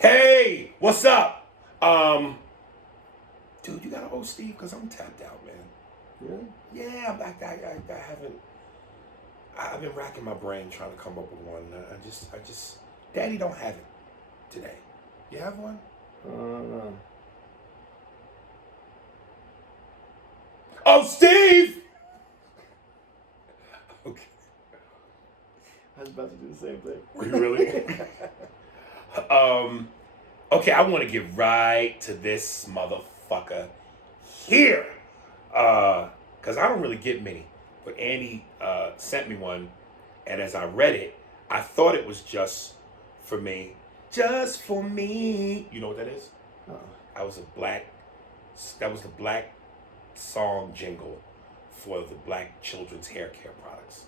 Hey, what's up? Dude, you got an old Steve? Because I'm tapped out, man. Really? Yeah, I haven't. I've been racking my brain trying to come up with one. I just, Daddy don't have it today. You have one? No. Oh, Steve! Okay. I was about to do the same thing. Really? Okay, I want to get right to this motherfucker here. Because I don't really get many. But Andy sent me one, and as I read it, I thought it was just for me. Just for me. You know what that is? That was the black song jingle for the black children's hair care products.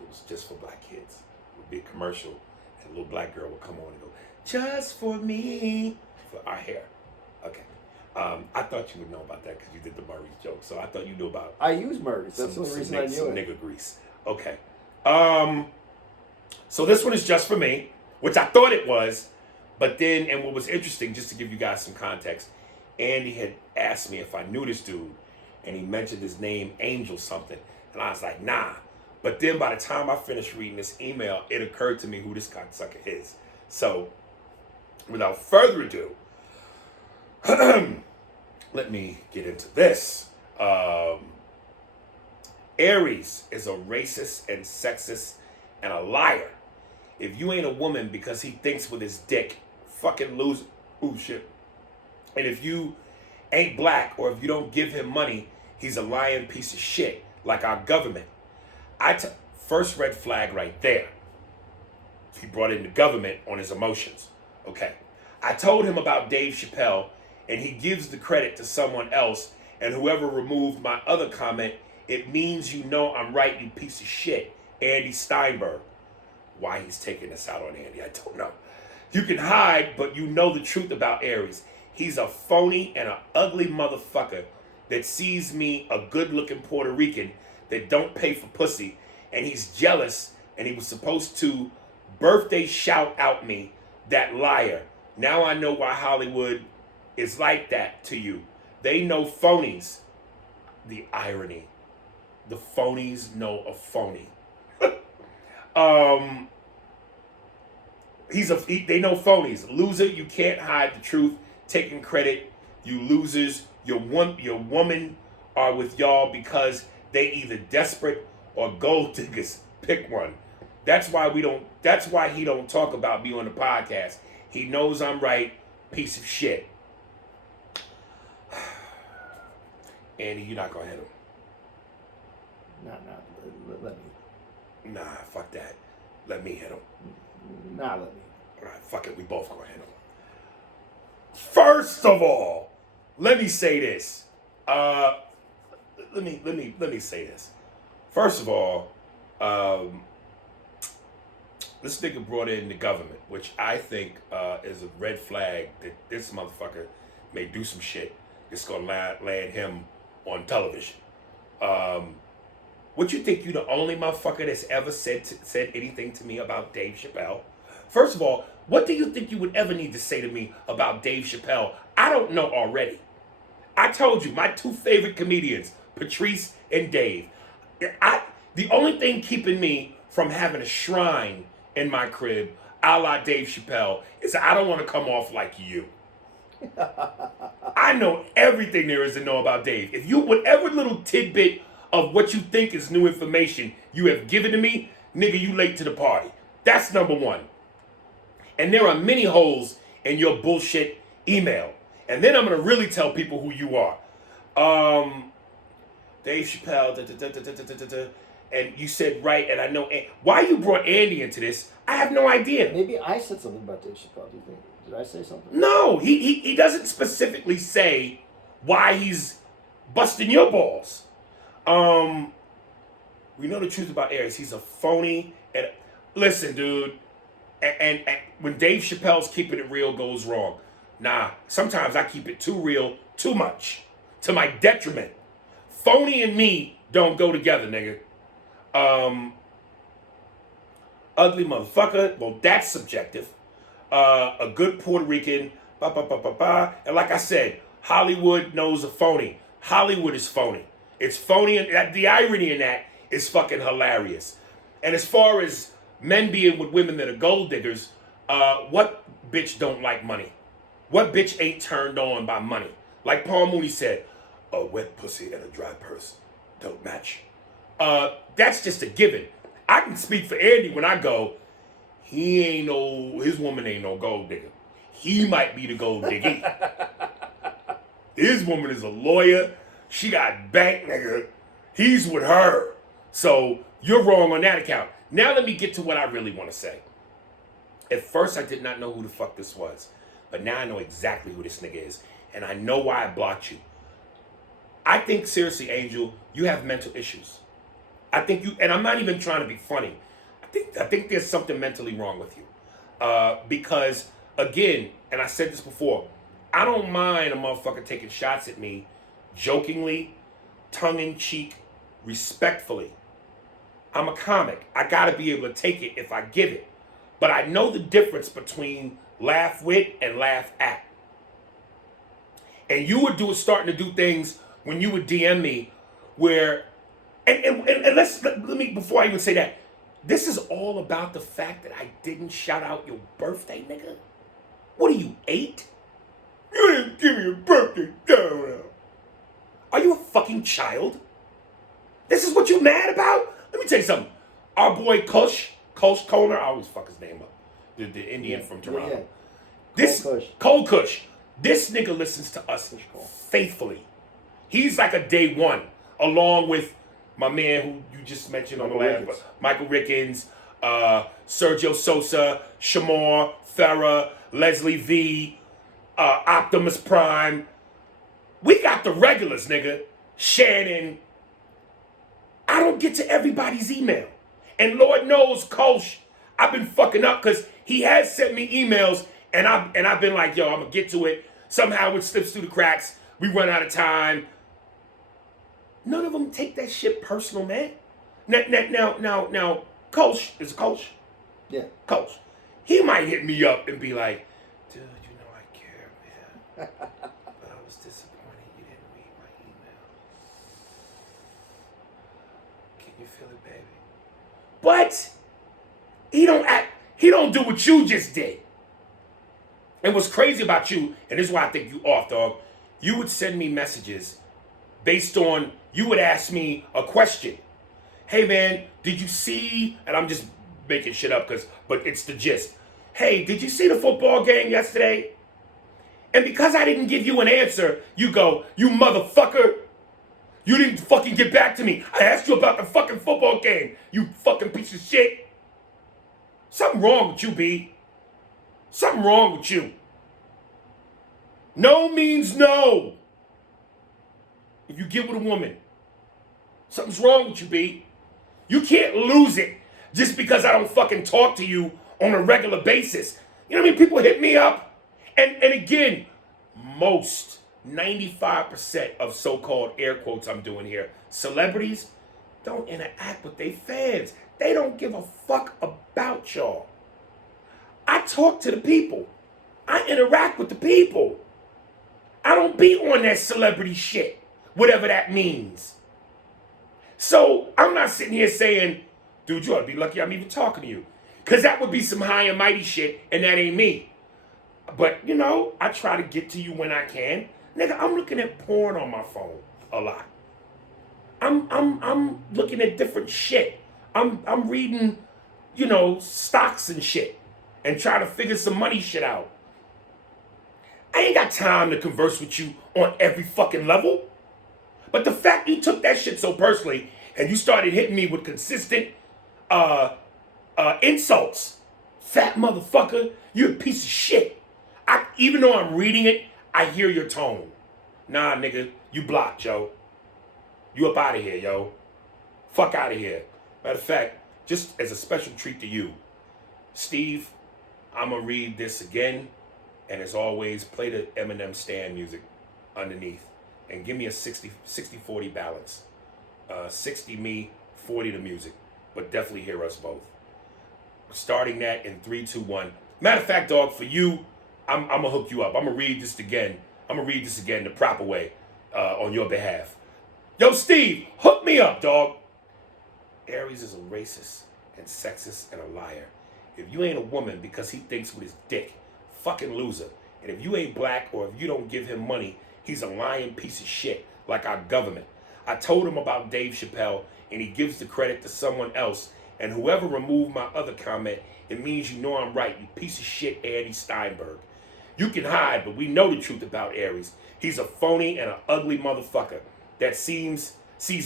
It was just for black kids. It would be a commercial, and a little black girl would come on and go, just for me, for our hair. Okay. I thought you would know about that because you did the Murray's joke. So I thought you knew about. I use Murray's. That's the only reason I knew it. Nigga grease. Okay. So this one is just for me, which I thought it was, but then, and what was interesting, just to give you guys some context, Andy had asked me if I knew this dude, and he mentioned his name, Angel something, and I was like, nah. But then by the time I finished reading this email, it occurred to me who this cocksucker is. So, without further ado, let me get into this. Aries is a racist and sexist and a liar. If you ain't a woman because he thinks with his dick, fucking lose. Ooh, shit. And if you ain't black or if you don't give him money, he's a lying piece of shit, like our government. First red flag right there. He brought in the government on his emotions. Okay. I told him about Dave Chappelle, and he gives the credit to someone else, and whoever removed my other comment, it means you know I'm right, you piece of shit. Andy Steinberg. Why he's taking this out on Andy, I don't know. You can hide, but you know the truth about Aries. He's a phony and an ugly motherfucker that sees me, a good-looking Puerto Rican, that don't pay for pussy, and he's jealous, and he was supposed to birthday shout out me, that liar. Now I know why Hollywood is like that to you. They know phonies. The irony. The phonies know a phony. They know phonies. Loser, you can't hide the truth. Taking credit, you losers. Your woman are with y'all because they either desperate or gold diggers. Pick one. That's why he don't talk about me on the podcast. He knows I'm right. Piece of shit. Andy, you're not gonna hit him. Nah, let me. Nah, fuck that. Let me hit him. Nah, let me. All right, fuck it. We both gonna hit him. First of all, let me say this. Let me say this. First of all, this nigga brought in the government, which I think is a red flag that this motherfucker may do some shit that's gonna land him on television. What you think you the only motherfucker that's ever said anything to me about Dave Chappelle? First of all, what do you think you would ever need to say to me about Dave Chappelle? I don't know already. I told you, my two favorite comedians, Patrice and Dave. The only thing keeping me from having a shrine in my crib, a la Dave Chappelle, is I don't want to come off like you. I know everything there is to know about Dave. If you, whatever little tidbit of what you think is new information you have given to me, nigga, you late to the party. That's number one. And there are many holes in your bullshit email. And then I'm going to really tell people who you are. Dave Chappelle, and you said right, and I know. Why you brought Andy into this, I have no idea. Maybe I said something about Dave Chappelle, do you think? Did I say something? No, he doesn't specifically say why he's busting your balls. We know the truth about Aries. He's a phony. And listen, dude, and when Dave Chappelle's keeping it real goes wrong. Nah, sometimes I keep it too real, too much, to my detriment. Phony and me don't go together, nigga. Ugly motherfucker. Well, that's subjective. a good Puerto Rican, and like I said, Hollywood knows a phony. Hollywood is phony. It's phony, and the irony in that is fucking hilarious. And as far as men being with women that are gold diggers, what bitch don't like money? What bitch ain't turned on by money? Like Paul Mooney said, a wet pussy and a dry purse don't match. That's just a given. I can speak for Andy when I go, his woman ain't no gold digger. He might be the gold digger. His woman is a lawyer. She got bank, nigga. He's with her. So you're wrong on that account. Now let me get to what I really want to say. At first, I did not know who the fuck this was. But now I know exactly who this nigga is. And I know why I blocked you. I think, seriously, Angel, you have mental issues. I think you, and I'm not even trying to be funny. I think there's something mentally wrong with you. Because, again, and I said this before, I don't mind a motherfucker taking shots at me jokingly, tongue-in-cheek, respectfully. I'm a comic. I gotta be able to take it if I give it. But I know the difference between laugh with and laugh at. And you were starting to do things when you would DM me where, and let me, before I even say that, this is all about the fact that I didn't shout out your birthday, nigga. What are you, 8? You didn't give me a birthday shout out. Are you a fucking child? This is what you mad about? Let me tell you something. Our boy Kush Kohler, I always fuck his name up. The Indian from Toronto. Yeah. Cold Kush. This nigga listens to us faithfully. He's like a day one, along with my man who you just mentioned on the last, Michael Rickens, Sergio Sosa, Shamar, Farah, Leslie V, Optimus Prime. We got the regulars, nigga. Shannon. I don't get to everybody's email. And Lord knows, Coach, I've been fucking up because he has sent me emails and I've been like, yo, I'm gonna get to it. Somehow it slips through the cracks. We run out of time. None of them take that shit personal, man. Now, Coach is a coach. Yeah. Coach. He might hit me up and be like, dude, you know I care, man. But I was disappointed you didn't read my email. Can you feel it, baby? But he don't do what you just did. And what's crazy about you, and this is why I think you off, dog, you would send me messages based on, you would ask me a question. Hey man, did you see, and I'm just making shit up but it's the gist. Hey, did you see the football game yesterday? And because I didn't give you an answer, you go, you motherfucker. You didn't fucking get back to me. I asked you about the fucking football game, you fucking piece of shit. Something wrong with you, B. Something wrong with you. No means no. If you get with a woman, something's wrong with you, B. You can't lose it just because I don't fucking talk to you on a regular basis. You know what I mean? People hit me up. And again, most, 95% of so-called air quotes I'm doing here, celebrities don't interact with their fans. They don't give a fuck about y'all. I talk to the people. I interact with the people. I don't be on that celebrity shit, whatever that means. So I'm not sitting here saying, dude, you ought to be lucky I'm even talking to you. Because that would be some high and mighty shit, and that ain't me. But, you know, I try to get to you when I can. Nigga, I'm looking at porn on my phone a lot. I'm looking at different shit. I'm reading, you know, stocks and shit and trying to figure some money shit out. I ain't got time to converse with you on every fucking level. But the fact you took that shit so personally and you started hitting me with consistent insults, fat motherfucker, you a piece of shit. Even though I'm reading it, I hear your tone. Nah, nigga, you blocked, yo. You up out of here, yo. Fuck out of here. Matter of fact, just as a special treat to you, Steve, I'm going to read this again. And as always, play the Eminem Stan music underneath. And give me a 60-40 balance. 60 me, 40 the music. But definitely hear us both. Starting that in 3, 2, 1. Matter of fact, dog, for you, I'm gonna hook you up. I'm gonna read this again. I'm gonna read this again the proper way on your behalf. Yo, Steve, hook me up, dog. Aries is a racist and sexist and a liar. If you ain't a woman because he thinks with his dick, fucking loser. And if you ain't black or if you don't give him money, he's a lying piece of shit like our government. I told him about Dave Chappelle and he gives the credit to someone else. And whoever removed my other comment, it means you know I'm right, you piece of shit Andy Steinberg. You can hide, but we know the truth about Aries. He's a phony and an ugly motherfucker that sees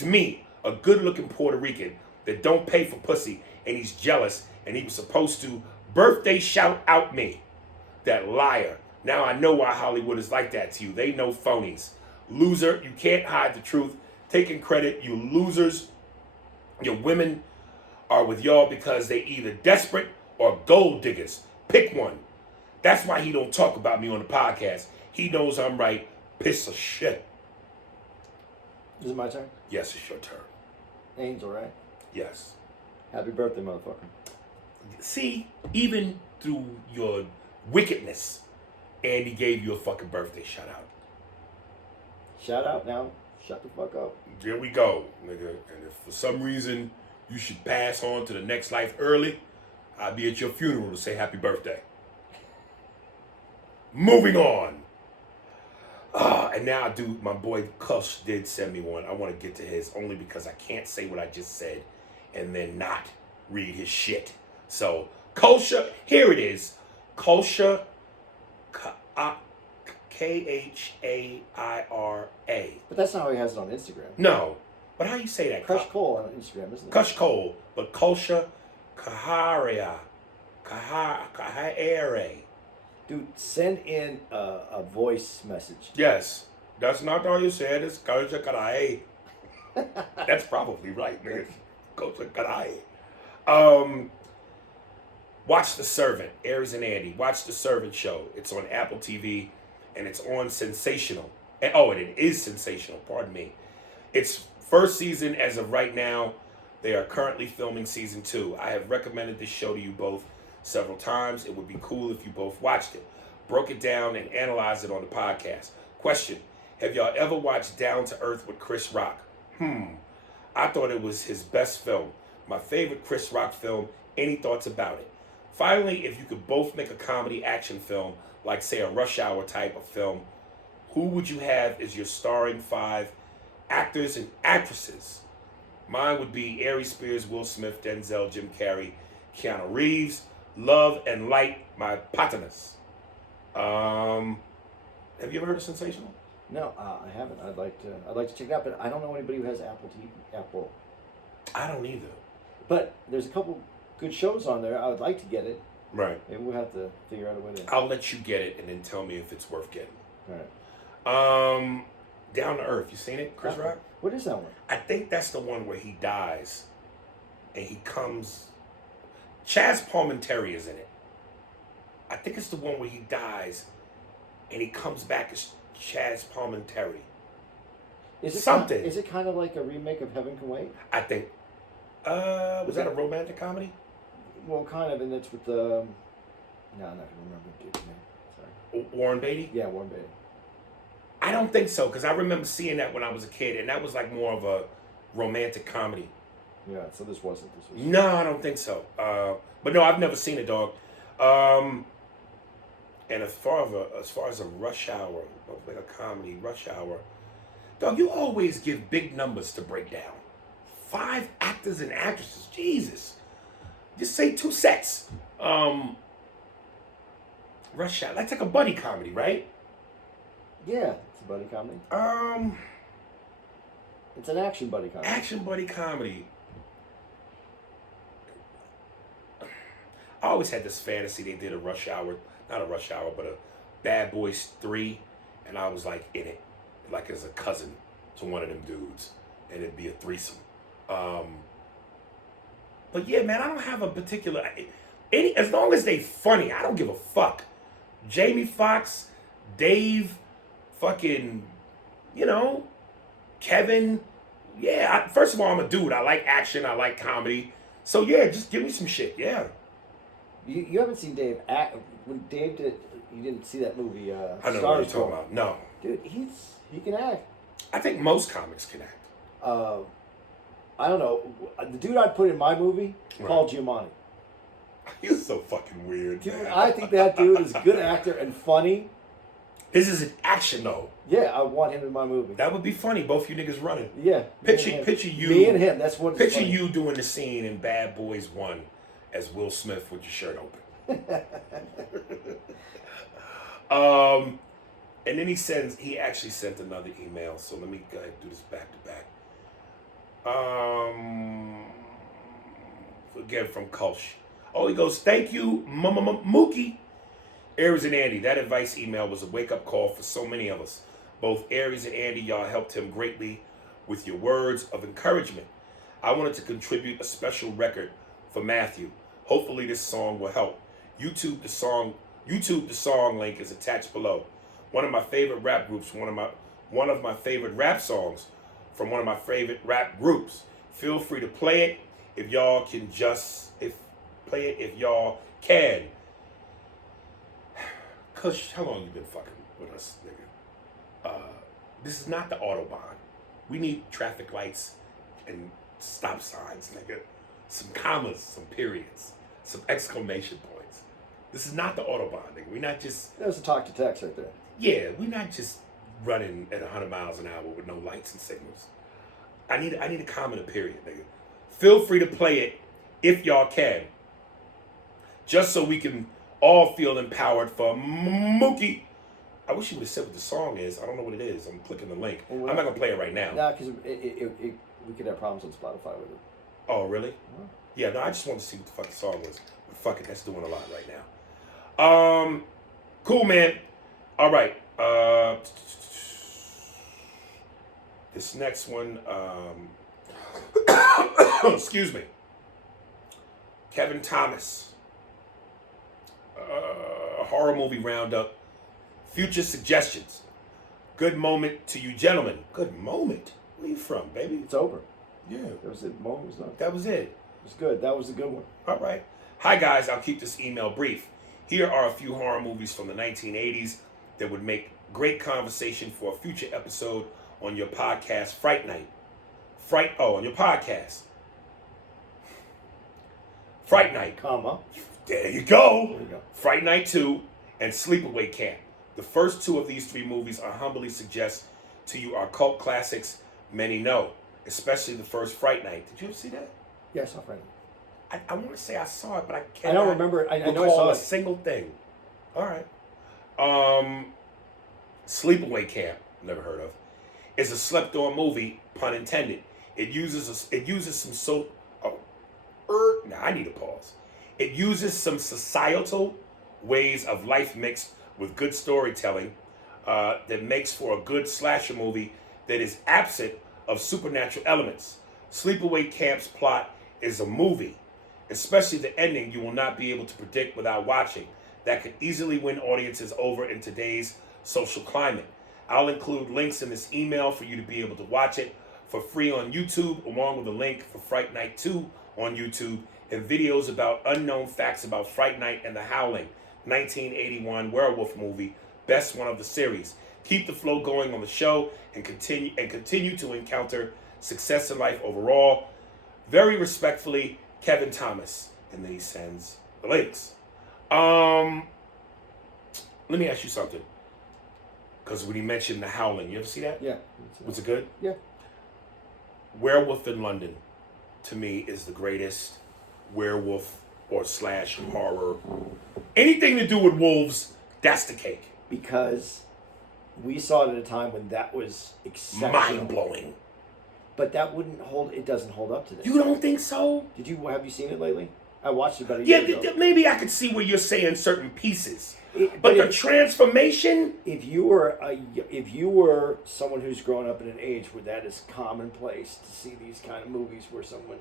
me, a good-looking Puerto Rican, that don't pay for pussy, and he's jealous, and he was supposed to birthday shout out me. That liar. Now I know why Hollywood is like that to you. They know phonies. Loser, you can't hide the truth. Taking credit, you losers. Your women are with y'all because they either desperate or gold diggers. Pick one. That's why he don't talk about me on the podcast. He knows I'm right. Piss of shit. Is it my turn? Yes, it's your turn. Angel, right? Yes. Happy birthday, motherfucker. See, even through your wickedness, Andy gave you a fucking birthday shout out. Shout out now. Shut the fuck up. There we go, nigga. And if for some reason you should pass on to the next life early, I'll be at your funeral to say happy birthday. Moving on. And now, dude, my boy Kush did send me one. I want to get to his only because I can't say what I just said and then not read his shit. So, Kosha, here it is. Kosha, Khaira. But that's not how he has it on Instagram. No. But how you say that? Crush Cole on Instagram, isn't it? Kush Cole. But Kosha, Khaira. Khaira. Dude, send in a voice message. Yes. That's not all you said. It's Kosha Khaira. That's probably right, nigga. Kosha Khaira. Watch The Servant, Aries and Andy. Watch The Servant show. It's on Apple TV, and it's on Sensational. And it is Sensational, pardon me. It's first season as of right now. They are currently filming season 2. I have recommended this show to you both several times. It would be cool if you both watched it, broke it down, and analyzed it on the podcast. Question, have y'all ever watched Down to Earth with Chris Rock? I thought it was his best film. My favorite Chris Rock film. Any thoughts about it? Finally, if you could both make a comedy action film, like say a Rush Hour type of film, who would you have as your starring 5 actors and actresses? Mine would be Aries Spears, Will Smith, Denzel, Jim Carrey, Keanu Reeves, Love and Light, my partners. Have you ever heard of Sensational? No, I haven't. I'd like to check it out, but I don't know anybody who has Apple TV. Apple. I don't either. But there's a couple good shows on there. I would like to get it. Right. Maybe we'll have to figure out a way to. I'll let you get it and then tell me if it's worth getting. All right. Down to Earth. You seen it, Chris Rock? What is that one? I think that's the one where he dies and he comes. Chaz Palminteri is in it. I think it's the one where he dies and he comes back as Chaz Palminteri. Is it something? Is it kind of like a remake of Heaven Can Wait? I think. Was that a romantic comedy? Well, kind of, and it's with the. No, I'm not gonna remember the dude's name. Sorry. Warren Beatty? Yeah, Warren Beatty. I don't think so, because I remember seeing that when I was a kid, and that was like more of a romantic comedy. Yeah, so this wasn't. This was. No, I don't think so. But no, I've never seen it, dog. And as far as a Rush Hour, like a comedy, Rush Hour, dog, you always give big numbers to break down. 5 actors and actresses, Jesus. Just say 2 sets. Rush Hour, that's like a buddy comedy, right? Yeah, it's a buddy comedy. It's an action buddy comedy. Action buddy comedy. I always had this fantasy they did a Rush Hour, not a Rush Hour, but a Bad Boys 3, and I was like in it, like as a cousin to one of them dudes, and it'd be a threesome. But yeah, man, I don't have a particular, as long as they funny, I don't give a fuck. Jamie Foxx, Dave, fucking, Kevin. Yeah, first of all, I'm a dude. I like action. I like comedy. So yeah, just give me some shit. Yeah. You haven't seen Dave act. When Dave did, you didn't see that movie. I know what you're Stars talking Born. about. No. Dude, he can act. I think most comics can act. I don't know. The dude I'd put in my movie, Paul Giamatti. You're so fucking weird, Dude, man. I think that dude is a good actor and funny. This is an action, though. Yeah, I want him in my movie. That would be funny. Both you niggas running. Yeah. Picture you. Me and him. That's what. Picture you doing the scene in Bad Boys 1 as Will Smith with your shirt open. And then he actually sent another email. So let me go ahead and do this back to back. Again from Kulsh. Oh, he goes, thank you, Mookie. Aries and Andy, that advice email was a wake-up call for so many of us. Both Aries and Andy, y'all helped him greatly with your words of encouragement. I wanted to contribute a special record for Matthew. Hopefully this song will help. YouTube the song link is attached below. One of my favorite rap groups, one of my favorite rap songs from one of my favorite rap groups. Feel free to play it if y'all can if y'all can. Cause how long you been fucking with us, nigga? This is not the Autobahn. We need traffic lights and stop signs, nigga. Some commas, some periods, some exclamation points. This is not the Autobahn, nigga. We're not just... That was a talk to text right there. Yeah, we're not just running at 100 miles an hour with no lights and signals. I need a comma and a period, nigga. Feel free to play it if y'all can. Just so we can all feel empowered for Mookie. I wish you would have said what the song is. I don't know what it is. I'm clicking the link. Well, I'm not going to play it right now. Nah, because we could have problems on Spotify with it. Oh, really? Huh? Yeah, no, I just wanted to see what the fuck the song was. But fuck it, that's doing a lot right now. Cool, man. All right. This next one, excuse me. Kevin Thomas. Horror movie roundup. Future suggestions. Good moment to you gentlemen. Good moment? Where you from, baby? It's over. Yeah. That was it. Moment was done. That was it. It was good. That was a good one. All right. Hi, guys. I'll keep this email brief. Here are a few horror movies from the 1980s that would make great conversation for a future episode on your podcast, Fright Night. On your podcast. Fright Night. Comma. There you go. There you go. Fright Night 2 and Sleepaway Camp. The first two of these three movies I humbly suggest to you are cult classics many know, especially the first Fright Night. Did you ever see that? Yeah, I saw Fright Night. I want to say I saw it, but I can't. I don't remember it. I know I saw a it. single thing. All right. Sleepaway Camp, never heard of, is a slept-on movie, pun intended. It uses some I need a pause. It uses some societal ways of life mixed with good storytelling that makes for a good slasher movie that is absent of supernatural elements. Sleepaway Camp's plot is a movie, especially the ending you will not be able to predict without watching, that could easily win audiences over in today's social climate. I'll include links in this email for you to be able to watch it for free on YouTube, along with a link for Fright Night 2 on YouTube and videos about unknown facts about Fright Night and The Howling, 1981 werewolf movie, best one of the series. Keep the flow going on the show and continue to encounter success in life overall. Very respectfully, Kevin Thomas. And then he sends the links. Let me ask you something. Because when he mentioned The Howling, you ever see that? Yeah. Was it good? Yeah. Werewolf in London, to me, is the greatest werewolf or slash horror. Anything to do with wolves, that's the cake. Because we saw it at a time when that was exceptional. Mind-blowing. But that wouldn't hold, it doesn't hold up today. You don't think so? Have you seen it lately? I watched it about a year ago. Maybe I could see where you're saying certain pieces. But the transformation? If you were someone who's grown up in an age where that is commonplace to see these kind of movies where someone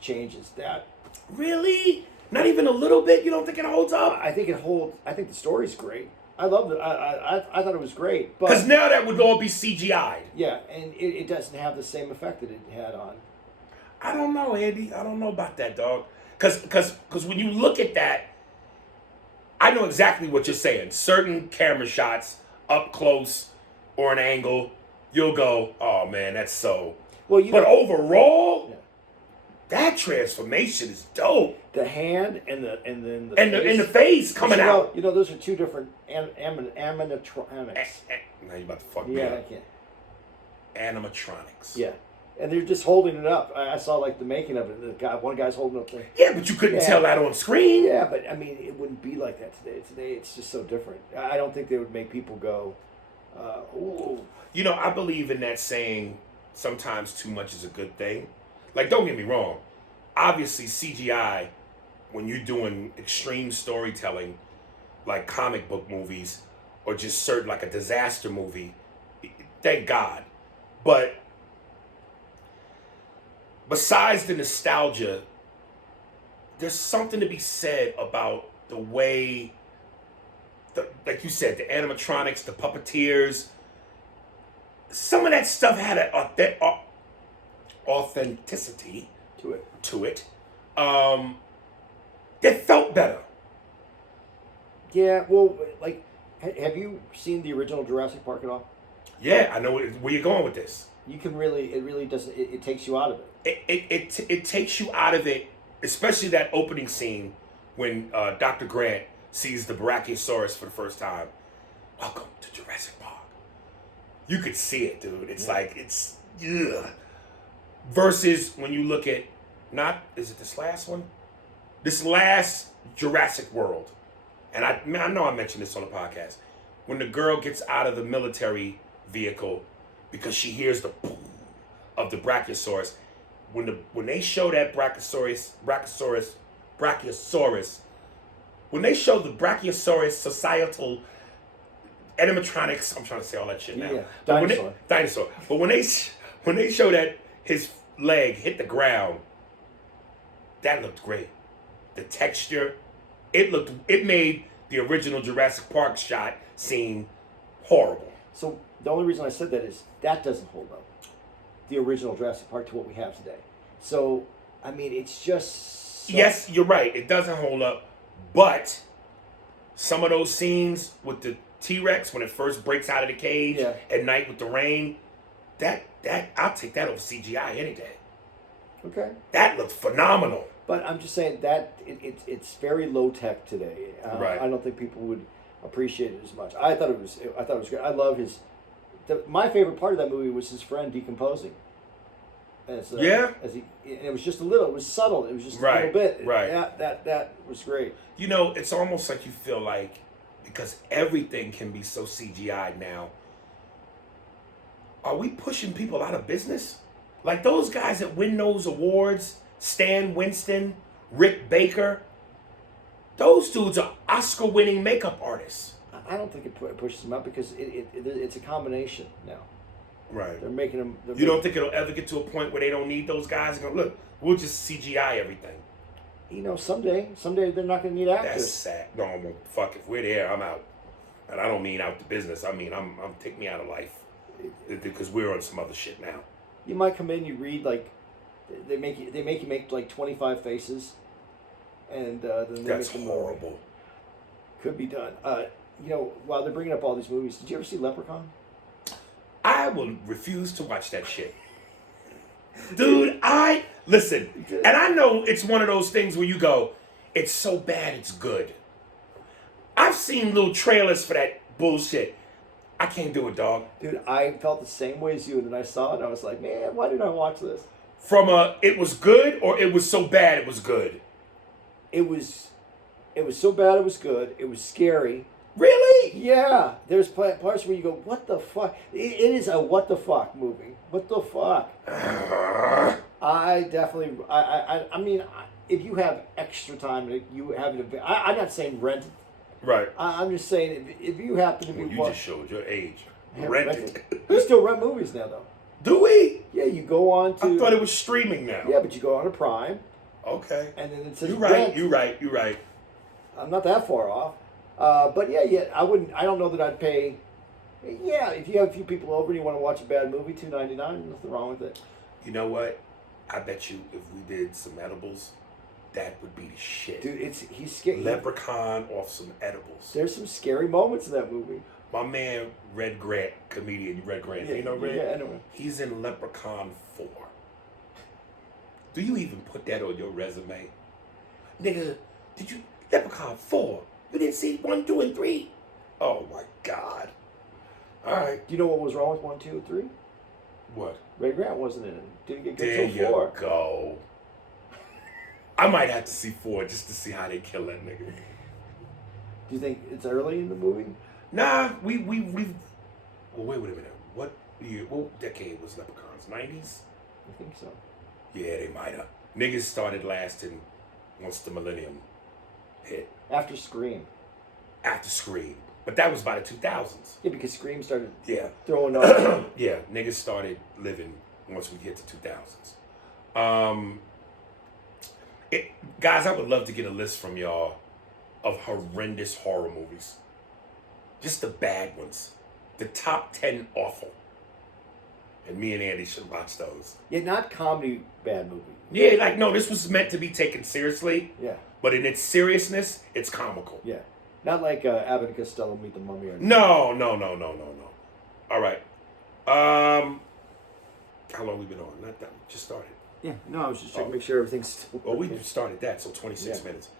changes that. Really? Not even a little bit? You don't think it holds up? I think it holds. I think the story's great. I loved it. I thought it was great. Because now that would all be CGI'd. Yeah, and it doesn't have the same effect that it had on. I don't know, Andy. I don't know about that, dog. Because when you look at that, I know exactly what you're saying. Certain camera shots, up close or an angle, you'll go, oh man, that's so. Well, but overall, yeah. that transformation is dope. The hand and then the and face. the face coming out. You know, those are two different animatronics. Now you about to fuck me Yeah, up. I can't. Animatronics. Yeah. And they're just holding it up. I saw like the making of it. One guy's holding up the. Yeah, but you couldn't tell that on screen. Yeah, but I mean, it wouldn't be like that today. Today, it's just so different. I don't think they would make people go, "Ooh." You know, I believe in that saying. Sometimes too much is a good thing. Like, don't get me wrong. Obviously, CGI, when you're doing extreme storytelling, like comic book movies, or just certain like a disaster movie, thank God. But besides the nostalgia, there's something to be said about the way, like you said, the animatronics, the puppeteers. Some of that stuff had an authenticity to it. It felt better. Yeah, well, like, have you seen the original Jurassic Park at all? Yeah, I know where you're going with this. You can really, it really doesn't. It takes you out of it. It takes you out of it, especially that opening scene when Dr. Grant sees the Brachiosaurus for the first time. Welcome to Jurassic Park. You could see it, dude. It's like, it's, ugh. Versus when you look at, is it this last one? This last Jurassic World. And I know I mentioned this on the podcast. When the girl gets out of the military vehicle because she hears the boom of the Brachiosaurus. When they show that Brachiosaurus, when they show the Brachiosaurus societal animatronics, I'm trying to say all that shit now. Yeah, dinosaur. But when they show that his leg hit the ground, that looked great. The texture, it made the original Jurassic Park shot seem horrible. So the only reason I said that is that doesn't hold up, the original Jurassic Park, to what we have today. So I mean, it's just yes, you're right. It doesn't hold up, but some of those scenes with the T-Rex when it first breaks out of the cage at night with the rain, that I'll take that over CGI any day. Okay. That looked phenomenal. But I'm just saying that it's very low tech today. Right. I don't think people would appreciate it as much. I thought it was great. I love my favorite part of that movie was his friend decomposing. As he, and it was just a little. It was subtle. It was just a little bit. Right. That was great. You know, it's almost like you feel like, because everything can be so CGI now, are we pushing people out of business? Like those guys that win those awards, Stan Winston, Rick Baker, those dudes are Oscar-winning makeup artists. I don't think it pushes them out because it's a combination now. Right. They're making them. You don't think it'll ever get to a point where they don't need those guys? Go, look, we'll just CGI everything. You know, someday they're not going to need actors. That's sad. No, well, fuck. If we're there, I'm out. And I don't mean out the business. I mean, I'm take me out of life because we're on some other shit now. You might come in, you read like they make you make like 25 faces, and then they that's make them horrible. Could be done. You know, while they're bringing up all these movies, did you ever see Leprechaun? I will refuse to watch that shit. Dude, listen, and I know it's one of those things where you go, it's so bad it's good. I've seen little trailers for that bullshit. I can't do it, dog. Dude, I felt the same way as you, and then I saw it, and I was like, man, why didn't I watch this? From it was good, or it was so bad it was good? It was so bad it was good. It was scary. Really? Yeah. There's parts where you go, what the fuck? It is a what the fuck movie. What the fuck? I mean, if you have extra time, you have it. I'm not saying rent it. Right. I'm just saying if you happen to be. You just showed your age. Rent it. We still rent movies now, though. Do we? Yeah, you go on to. I thought it was streaming now. Yeah, but you go on to Prime. Okay. And then it says You're right. I'm not that far off. But yeah, I wouldn't. I don't know that I'd pay. Yeah, if you have a few people over and you want to watch a bad movie, $2.99, nothing wrong with it. You know what? I bet you if we did some edibles, That would be the shit. Dude, he's scary. Leprechaun off some edibles. There's some scary moments in that movie. My man, Red Grant, comedian Red Grant. Yeah, You know Red? Yeah, I know. He's in Leprechaun 4. Do you even put that on your resume? Nigga, did you... Leprechaun 4? You didn't see 1, 2, and 3? Oh, my God. All right. Do you know what was wrong with 1, 2, and 3? What? Ray Grant wasn't in it. Didn't get There good till 4. you go. I might have to see 4 just to see how they kill that nigga. Do you think it's early in the movie? Nah, we've... Well, wait a minute. What decade was Leprechauns? 90s? I think so. Yeah, they might have. Niggas started lasting once the millennium hit. After Scream. After Scream. But that was by the 2000s. Yeah, because Scream started throwing up. Yeah, niggas started living once we hit the 2000s. Guys, I would love to get a list from y'all of horrendous horror movies. Just the bad ones. The top 10 awful. And me and Andy should watch those. Yeah, not comedy bad movie. Yeah, like, no, this was meant to be taken seriously. Yeah. But in its seriousness, it's comical. Yeah. Not like Abbott and Costello Meet the Mummy. Or No. All right. How long we been on? Not that. Just started. Yeah. No, I was just trying to make sure everything's still Well, we started that, so 26 minutes.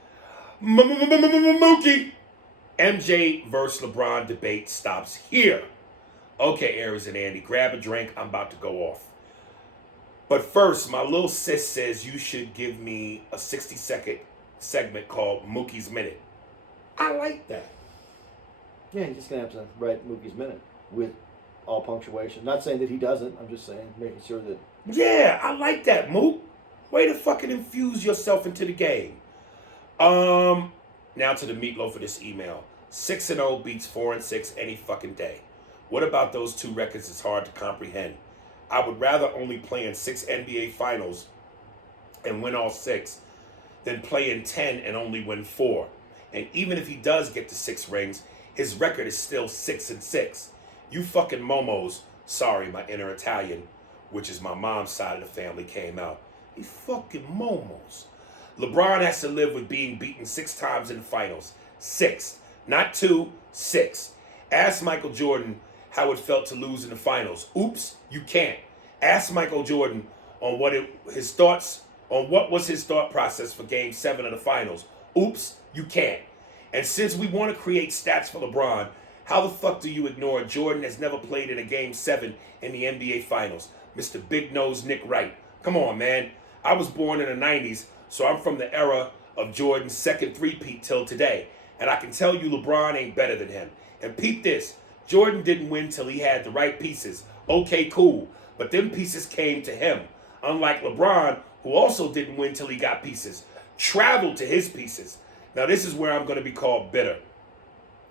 Mookie. MJ versus LeBron debate stops here. Okay, Aries and Andy, grab a drink. I'm about to go off. But first, my little sis says you should give me a 60-second segment called Mookie's Minute. I like that. Yeah, you're just going to have to write Mookie's Minute with all punctuation. Not saying that he doesn't. I'm just saying, making sure that... Yeah, I like that, Mook. Way to fucking infuse yourself into the game. Now to the meatloaf of this email. 6-0 beats 4-6 any fucking day. What about those two records is hard to comprehend? I would rather only play in 6 NBA finals and win all 6 than play in 10 and only win 4. And even if he does get to 6 rings, his record is still 6-6. You fucking momos. Sorry, my inner Italian, which is my mom's side of the family, came out. You fucking momos. LeBron has to live with being beaten 6 times in the finals. 6. Not 2, 6. Ask Michael Jordan how it felt to lose in the finals. Oops, you can't. Ask Michael Jordan on what was his thought process for Game 7 of the finals. Oops, you can't. And since we want to create stats for LeBron, how the fuck do you ignore Jordan has never played in a Game 7 in the NBA Finals? Mr. Big Nose Nick Wright. Come on, man. I was born in the 90s, so I'm from the era of Jordan's second three-peat till today. And I can tell you LeBron ain't better than him. And peep this. Jordan didn't win till he had the right pieces. Okay, cool. But them pieces came to him. Unlike LeBron, who also didn't win till he got pieces. Traveled to his pieces. Now this is where I'm going to be called bitter.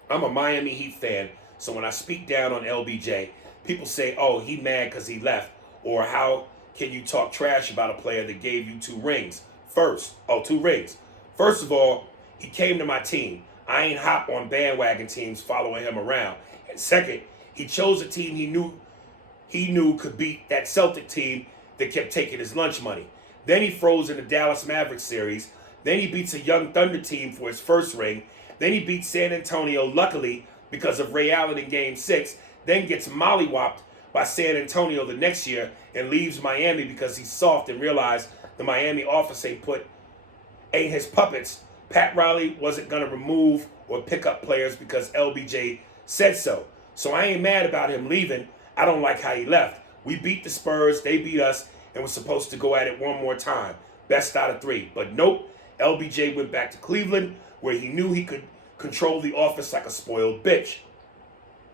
I'm a Miami Heat fan, so when I speak down on LBJ, people say, oh, he mad because he left. Or how can you talk trash about a player that gave you 2 rings? 2 rings. First of all, he came to my team. I ain't hop on bandwagon teams following him around. And second, he chose a team he knew could beat that Celtic team that kept taking his lunch money. Then he froze in the Dallas Mavericks series. Then he beats a young Thunder team for his first ring. Then he beats San Antonio, luckily, because of Ray Allen in Game 6. Then gets mollywopped by San Antonio the next year and leaves Miami because he's soft and realized the Miami office ain't his puppets. Pat Riley wasn't going to remove or pick up players because LBJ said so. So I ain't mad about him leaving. I don't like how he left. We beat the Spurs, they beat us, and we're supposed to go at it one more time. Best out of 3. But nope, LBJ went back to Cleveland where he knew he could control the office like a spoiled bitch.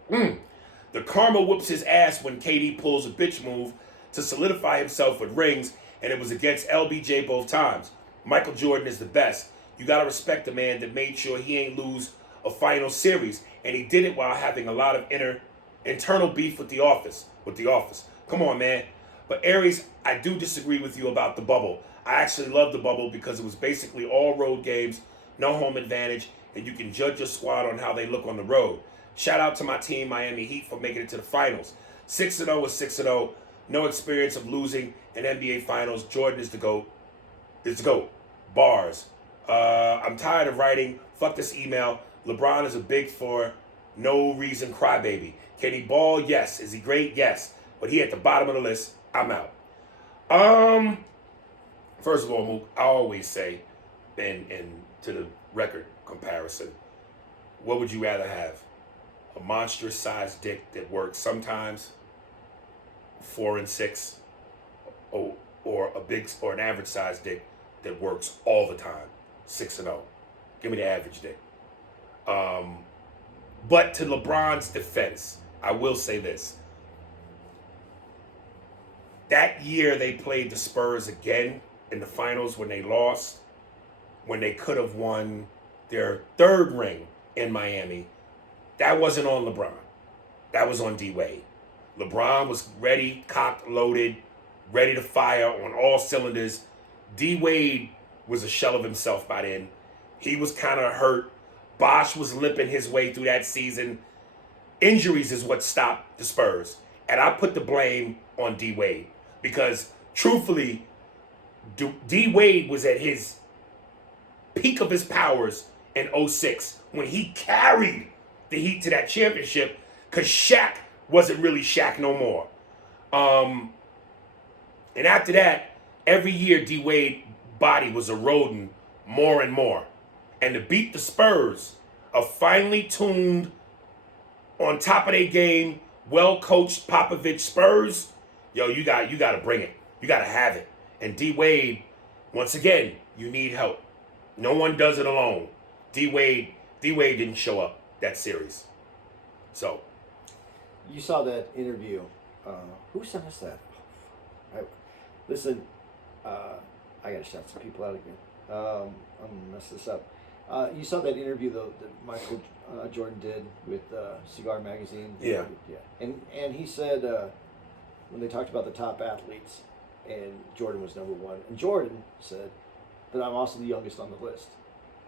The karma whoops his ass when KD pulls a bitch move to solidify himself with rings, and it was against LBJ both times. Michael Jordan is the best. You gotta respect the man that made sure he ain't lose a final series, and he did it while having a lot of internal beef with the office. Come on, man. But Aries, I do disagree with you about the bubble. I actually love the bubble because it was basically all road games, no home advantage, and you can judge your squad on how they look on the road. Shout out to my team, Miami Heat, for making it to the finals. 6-0 is 6-0. No experience of losing an NBA Finals. Jordan is the GOAT. Bars. I'm tired of writing. Fuck this email. LeBron is a big for no reason crybaby. Can he ball? Yes. Is he great? Yes. But he at the bottom of the list. I'm out. First of all, Mook, I always say, and to the record comparison, what would you rather have? A monstrous sized dick that works sometimes, 4 and 6, or an average sized dick that works all the time, 6 and 0. Give me the average dick. But to LeBron's defense, I will say this. That year they played the Spurs again in the finals when they lost, when they could have won their 3rd ring in Miami. That wasn't on LeBron. That was on D-Wade. LeBron was ready, cocked, loaded, ready to fire on all cylinders. D-Wade was a shell of himself by then. He was kind of hurt. Bosh was limping his way through that season. Injuries is what stopped the Spurs. And I put the blame on D-Wade because, truthfully, D-Wade was at his peak of his powers in 06 when he carried the Heat to that championship because Shaq wasn't really Shaq no more. And after that, every year D-Wade's body was eroding more and more. And to beat the Spurs, a finely tuned, on top of their game, well-coached Popovich Spurs, yo, you got to bring it. You got to have it. And D-Wade, once again, you need help. No one does it alone. D-Wade didn't show up that series. So. You saw that interview. Who sent us that? Listen, I got to shout some people out again. I'm going to mess this up. You saw that interview, though, that Michael Jordan did with Cigar Magazine. Yeah. And he said, when they talked about the top athletes, and Jordan was number 1, and Jordan said, but I'm also the youngest on the list.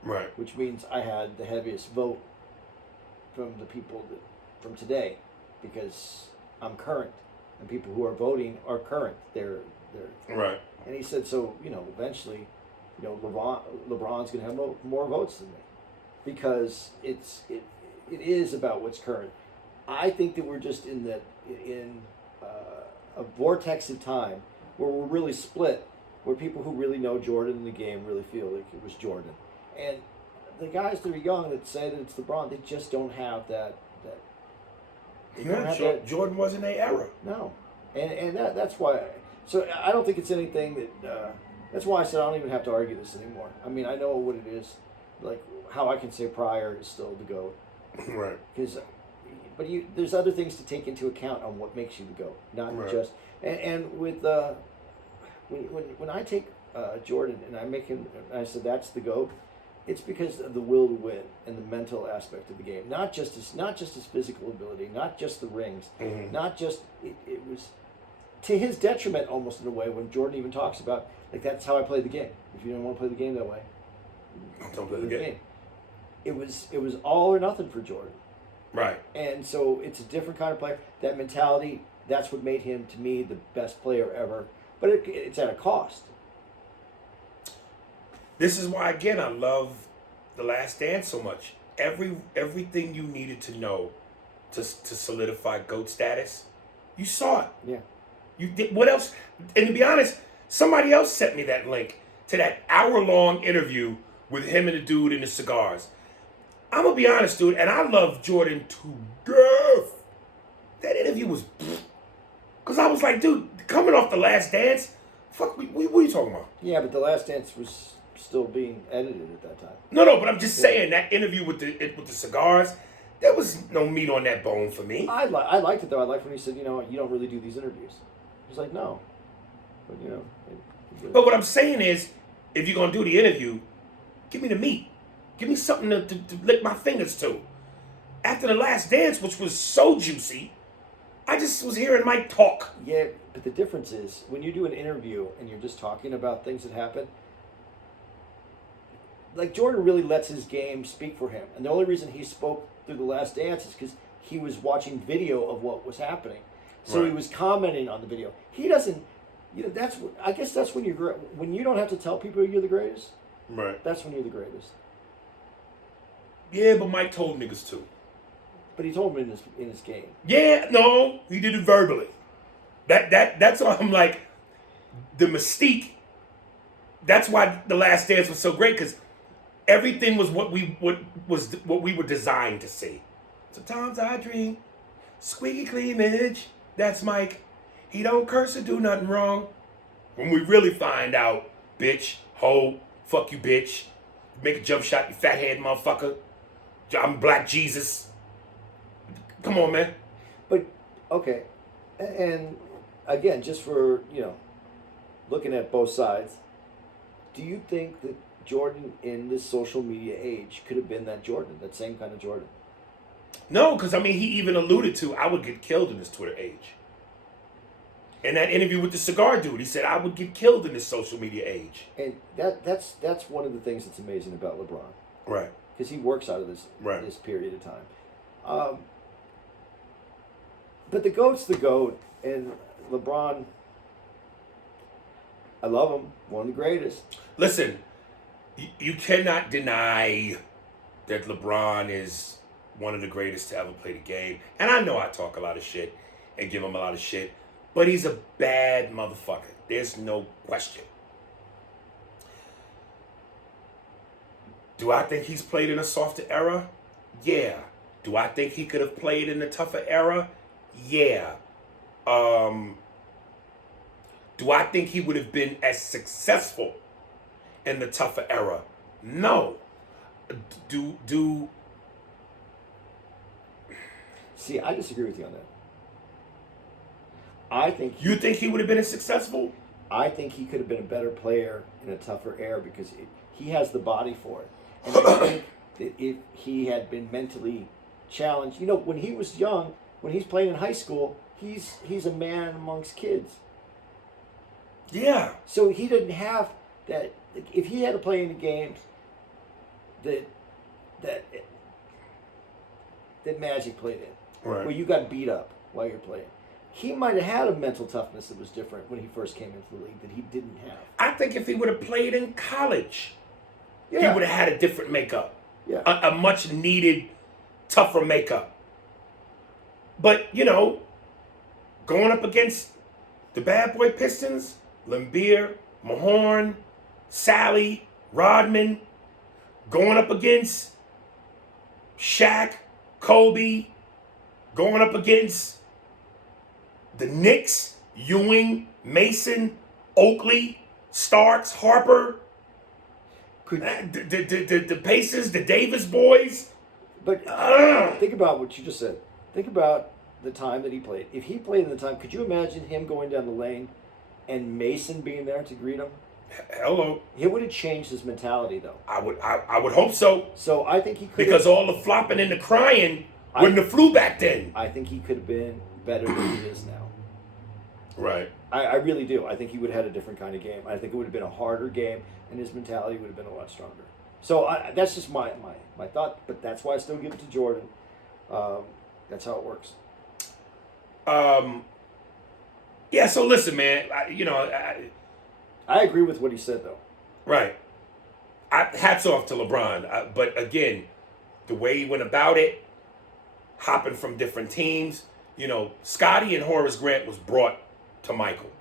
Right. Which means I had the heaviest vote from the people from today, because I'm current, and people who are voting are current. They're right. And he said, so eventually, LeBron's going to have more votes than me, because it is about what's current. I think that we're just in a vortex of time where we're really split, where people who really know Jordan in the game really feel like it was Jordan, and the guys that are young that say that it's LeBron, they just don't have that. Jordan wasn't their era. No, and that's why. So I don't think it's anything that. That's why I said I don't even have to argue this anymore. I mean, I know what it is. Like how I can say Pryor is still the GOAT. Right. But there's other things to take into account on what makes you the GOAT, not right. just. And with when I take Jordan and I make him, and I said that's the GOAT, it's because of the will to win and the mental aspect of the game, not just his physical ability, not just the rings, not just it was to his detriment almost in a way when Jordan even talks about like that's how I played the game. If you don't want to play the game that way, don't play the game. It was all or nothing for Jordan. Right. And so it's a different kind of player. That mentality, that's what made him, to me, the best player ever. But it's at a cost. This is why, again, I love The Last Dance so much. Everything you needed to know to solidify GOAT status, you saw it. Yeah. You did. What else? And to be honest, somebody else sent me that link to that hour-long interview with him and the dude in the cigars. I'm going to be honest, dude, and I love Jordan to death. That interview was... Because I was like, dude, coming off The Last Dance, fuck, what are you talking about? Yeah, but The Last Dance was still being edited at that time. No, but I'm just saying, that interview with the cigars, there was no meat on that bone for me. I liked it, though. I liked when he said, you don't really do these interviews. He was like, no. But, But what I'm saying is, if you're going to do the interview, give me the meat. Give me something to lick my fingers to. After The Last Dance, which was so juicy, I just was hearing Mike talk. Yeah, but the difference is, when you do an interview and you're just talking about things that happen, like Jordan really lets his game speak for him. And the only reason he spoke through The Last Dance is because he was watching video of what was happening. So right. He was commenting on the video. He doesn't, I guess that's when you don't have to tell people you're the greatest. Right. That's when you're the greatest. Yeah, but Mike told niggas too. But he told him in his game. Yeah, no, he did it verbally. That's why I'm like, the mystique. That's why The Last Dance was so great, because everything was what we were designed to see. Sometimes I dream, squeaky cleavage. That's Mike. He don't curse or do nothing wrong. When we really find out, bitch, hoe, fuck you, bitch, make a jump shot, you fathead motherfucker. I'm Black Jesus. Come on, man. But okay, and again, just for looking at both sides, do you think that Jordan in this social media age could have been that Jordan, that same kind of Jordan? No, because he even alluded to, I would get killed in this Twitter age. In that interview with the cigar dude, he said, I would get killed in this social media age. And that's one of the things that's amazing about LeBron. Right. Because he works out of this period of time. But the GOAT's the GOAT, and LeBron, I love him, one of the greatest. Listen, you cannot deny that LeBron is one of the greatest to ever play the game. And I know I talk a lot of shit and give him a lot of shit, but he's a bad motherfucker. There's no question. Do I think he's played in a softer era? Yeah. Do I think he could have played in a tougher era? Yeah. Do I think he would have been as successful in the tougher era? No. See, I disagree with you on that. I think you think he would have been as successful? I think he could have been a better player in a tougher era because he has the body for it. And I think that if he had been mentally challenged, when he was young, when he's playing in high school, he's a man amongst kids. Yeah. So he didn't have that. If he had to play in the games that Magic played in, right, where you got beat up while you're playing, he might have had a mental toughness that was different when he first came into the league that he didn't have. I think if he would have played in college, he would have had a different makeup. Yeah. A much needed, tougher makeup. But, going up against the bad boy Pistons, Lambeer, Mahorn, Sally, Rodman, going up against Shaq, Kobe, going up against the Knicks, Ewing, Mason, Oakley, Starks, Harper, the Pacers, the Davis boys. But think about what you just said. Think about the time that he played. If he played in the time, could you imagine him going down the lane and Mason being there to greet him? Hello. It would have changed his mentality, though. I would hope so. So I think he could. Because all the flopping and the crying wouldn't have flew back then. I think he could have been better than he is now. Right. I really do. I think he would have had a different kind of game. I think it would have been a harder game, and his mentality would have been a lot stronger. So that's just my thought, but that's why I still give it to Jordan. That's how it works. Yeah, so listen, man. I agree with what he said, though. Right. Hats off to LeBron. But again, the way he went about it, hopping from different teams, Scotty and Horace Grant was brought to Michael.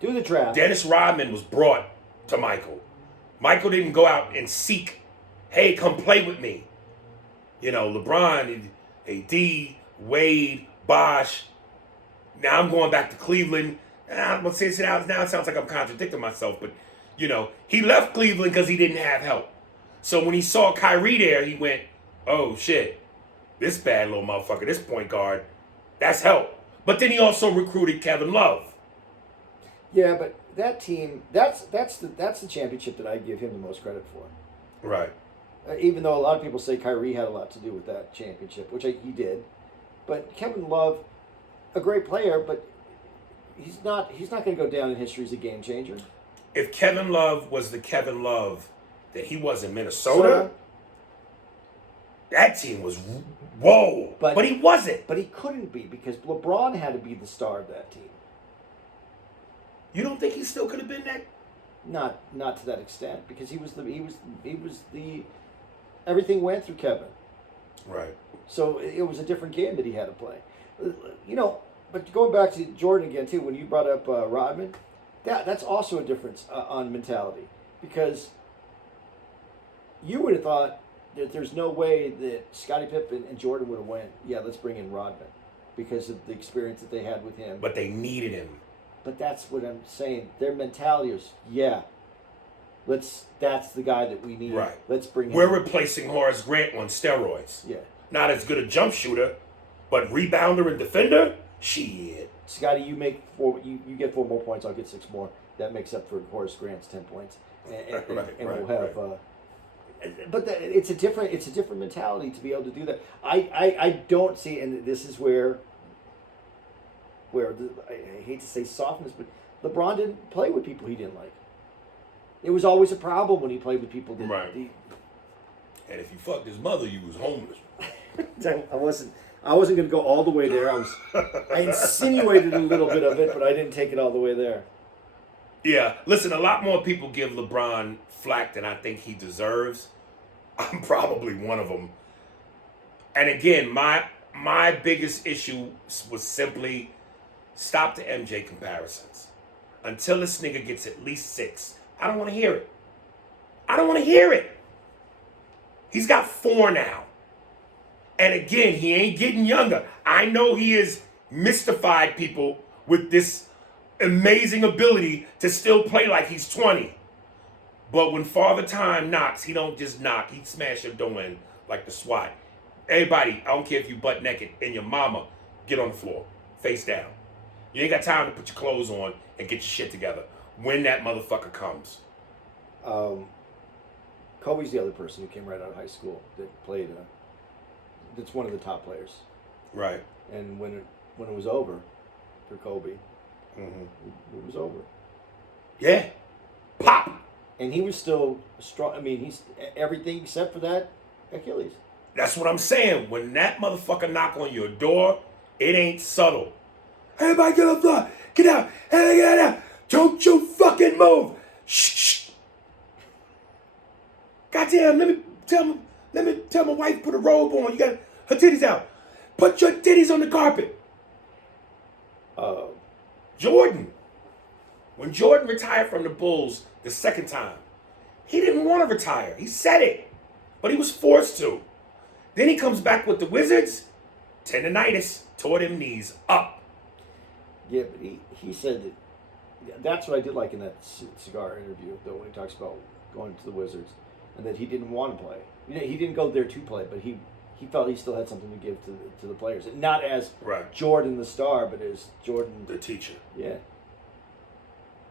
Do the draft. Dennis Rodman was brought to Michael. Michael didn't go out and seek, hey, come play with me. LeBron, AD, Wade, Bosh. Now I'm going back to Cleveland. I'm gonna say it now it sounds like I'm contradicting myself, but he left Cleveland because he didn't have help. So when he saw Kyrie there, he went, oh shit, this bad little motherfucker, this point guard, that's help. But then he also recruited Kevin Love. Yeah, but that team, that's the championship that I give him the most credit for. Right. Even though a lot of people say Kyrie had a lot to do with that championship, which he did. But Kevin Love, a great player, but he's not going to go down in history as a game changer. If Kevin Love was the Kevin Love that he was in Minnesota, that team was whoa. But he wasn't. But he couldn't be because LeBron had to be the star of that team. You don't think he still could have been that? Not to that extent, because he was the everything went through Kevin. Right. So it was a different game that he had to play. But going back to Jordan again too, when you brought up Rodman, that's also a difference on mentality, because you would have thought that there's no way that Scottie Pippen and Jordan would have went, yeah, let's bring in Rodman, because of the experience that they had with him. But they needed him. But that's what I'm saying. Their mentality is, yeah, that's the guy that we need. Right. Let's bring him. We're replacing Horace Grant on steroids. Yeah. Not as good a jump shooter, but rebounder and defender? Shit. Scotty, you make you get 4 more points, I'll get 6 more. That makes up for Horace Grant's 10 points. And we'll have but it's a different mentality to be able to do that. I don't see, and this is where I hate to say softness, but LeBron didn't play with people he didn't like. It was always a problem when he played with people that. Right. And if you fucked his mother, you was homeless. I wasn't going to go all the way there. I insinuated a little bit of it, but I didn't take it all the way there. Yeah, listen, a lot more people give LeBron flack than I think he deserves. I'm probably one of them. And again, my biggest issue was simply stop the MJ comparisons. Until this nigga gets at least 6, I don't want to hear it. I don't want to hear it. He's got 4 now. And again, he ain't getting younger. I know he has mystified people with this amazing ability to still play like he's 20. But when Father Time knocks, he don't just knock. He smash your door in like the SWAT. Everybody, I don't care if you butt naked and your mama, get on the floor, face down. You ain't got time to put your clothes on and get your shit together when that motherfucker comes. Kobe's the other person who came right out of high school that played. That's one of the top players. Right. And when it was over for Kobe, it was over. Yeah. Pop. And he was still strong. I mean, he's everything except for that Achilles. That's what I'm saying. When that motherfucker knock on your door, it ain't subtle. Everybody get on the floor. Get out. Hey, get out. Don't you fucking move. Shh. Goddamn, let me tell my wife to put a robe on. You got her titties out. Put your titties on the carpet. Jordan. When Jordan retired from the Bulls the second time, he didn't want to retire. He said it. But he was forced to. Then he comes back with the Wizards. Tendonitis. Tore them knees up. Yeah, but he said that. That's what I did like in that cigar interview, though, when he talks about going to the Wizards. And that he didn't want to play. You know, he didn't go there to play, but he felt he still had something to give to the players. And not as Jordan the star, but as Jordan the teacher. Yeah.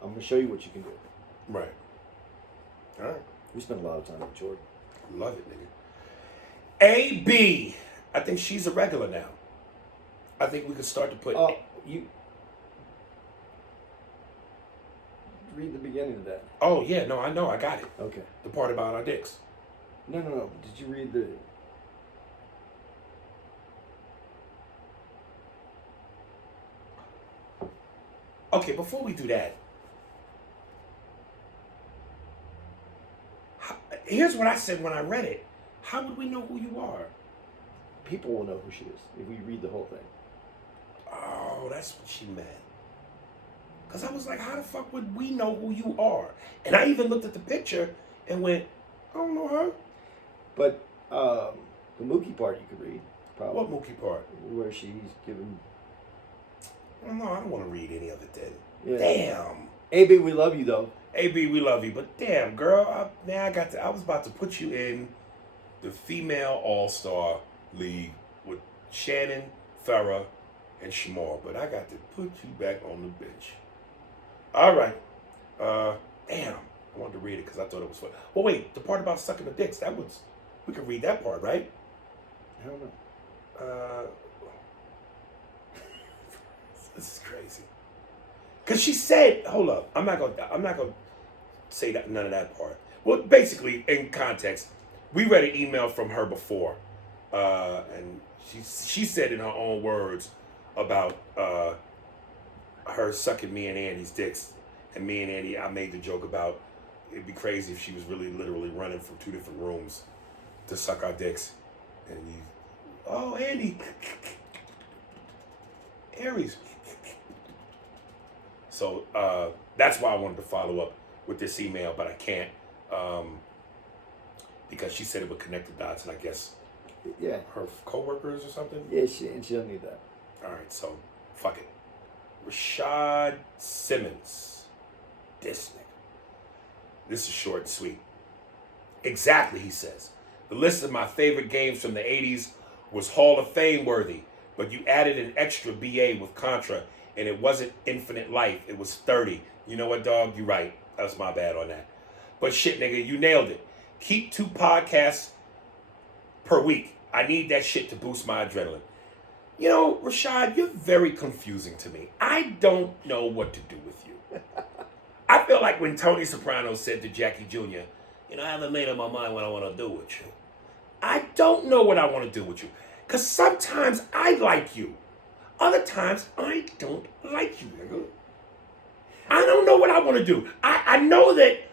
I'm going to show you what you can do. Right. All right. We spent a lot of time with Jordan. Love it, nigga. AB. I think she's a regular now. I think we could start to put... You... Read the beginning of that. Oh, yeah. No, I know. I got it. Okay. The part about our dicks. No. Did you read the... Okay, before we do that, here's what I said when I read it. How would we know who you are? People will know who she is if we read the whole thing. Oh, that's what she meant. Because I was like, how the fuck would we know who you are? And I even looked at the picture and went, I don't know her. But the Mookie part you could read. Probably. What Mookie part? Where she's given... No, I don't want to read any of it then. Yeah. Damn. AB, we love you, though. AB, we love you. But damn, girl, I was about to put you in the female all-star league with Shannon, Farrah, and Shamar. But I got to put you back on the bench. All right. Damn. I wanted to read it because I thought it was fun. Well, wait. The part about sucking the dicks, we could read that part, right? I don't know. This is crazy. Cause she said, hold up, I'm not gonna say that none of that part. Well, basically, in context, we read an email from her before, and she said in her own words about her sucking me and Andy's dicks, And me and Andy, I made the joke about it'd be crazy if she was really literally running from 2 different rooms to suck our dicks. And oh, Andy, Aries. So that's why I wanted to follow up with this email, but I can't because she said it would connect the dots, and I guess her co-workers or something. Yeah, she don't need that. All right, so fuck it. Rashad Simmons, this nigga. This is short and sweet. Exactly, he says. The list of my favorite games from the 80s was Hall of Fame worthy, but you added an extra BA with Contra, and it wasn't Infinite Life. It was 30. You know what, dog? You right. That was my bad on that. But shit, nigga, you nailed it. Keep 2 podcasts per week. I need that shit to boost my adrenaline. You know, Rashad, you're very confusing to me. I don't know what to do with you. I feel like when Tony Soprano said to Jackie Jr., you know, I haven't made up my mind what I want to do with you. I don't know what I want to do with you. Because sometimes I like you. Other times I don't like you, nigga. I don't know what I want to do. I know that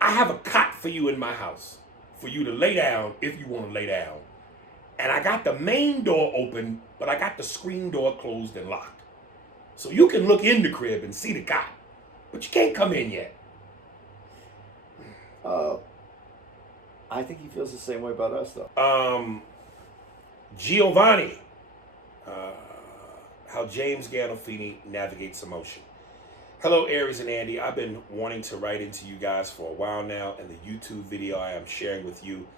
I have a cot for you in my house. For you to lay down if you want to lay down. And I got the main door open, but I got the screen door closed and locked. So you can look in the crib and see the cot. But you can't come in yet. I think he feels the same way about us, though. Giovanni. How James Gandolfini navigates emotion. Hello, Aries and Andy. I've been wanting to write into you guys for a while now, and the YouTube video I am sharing with you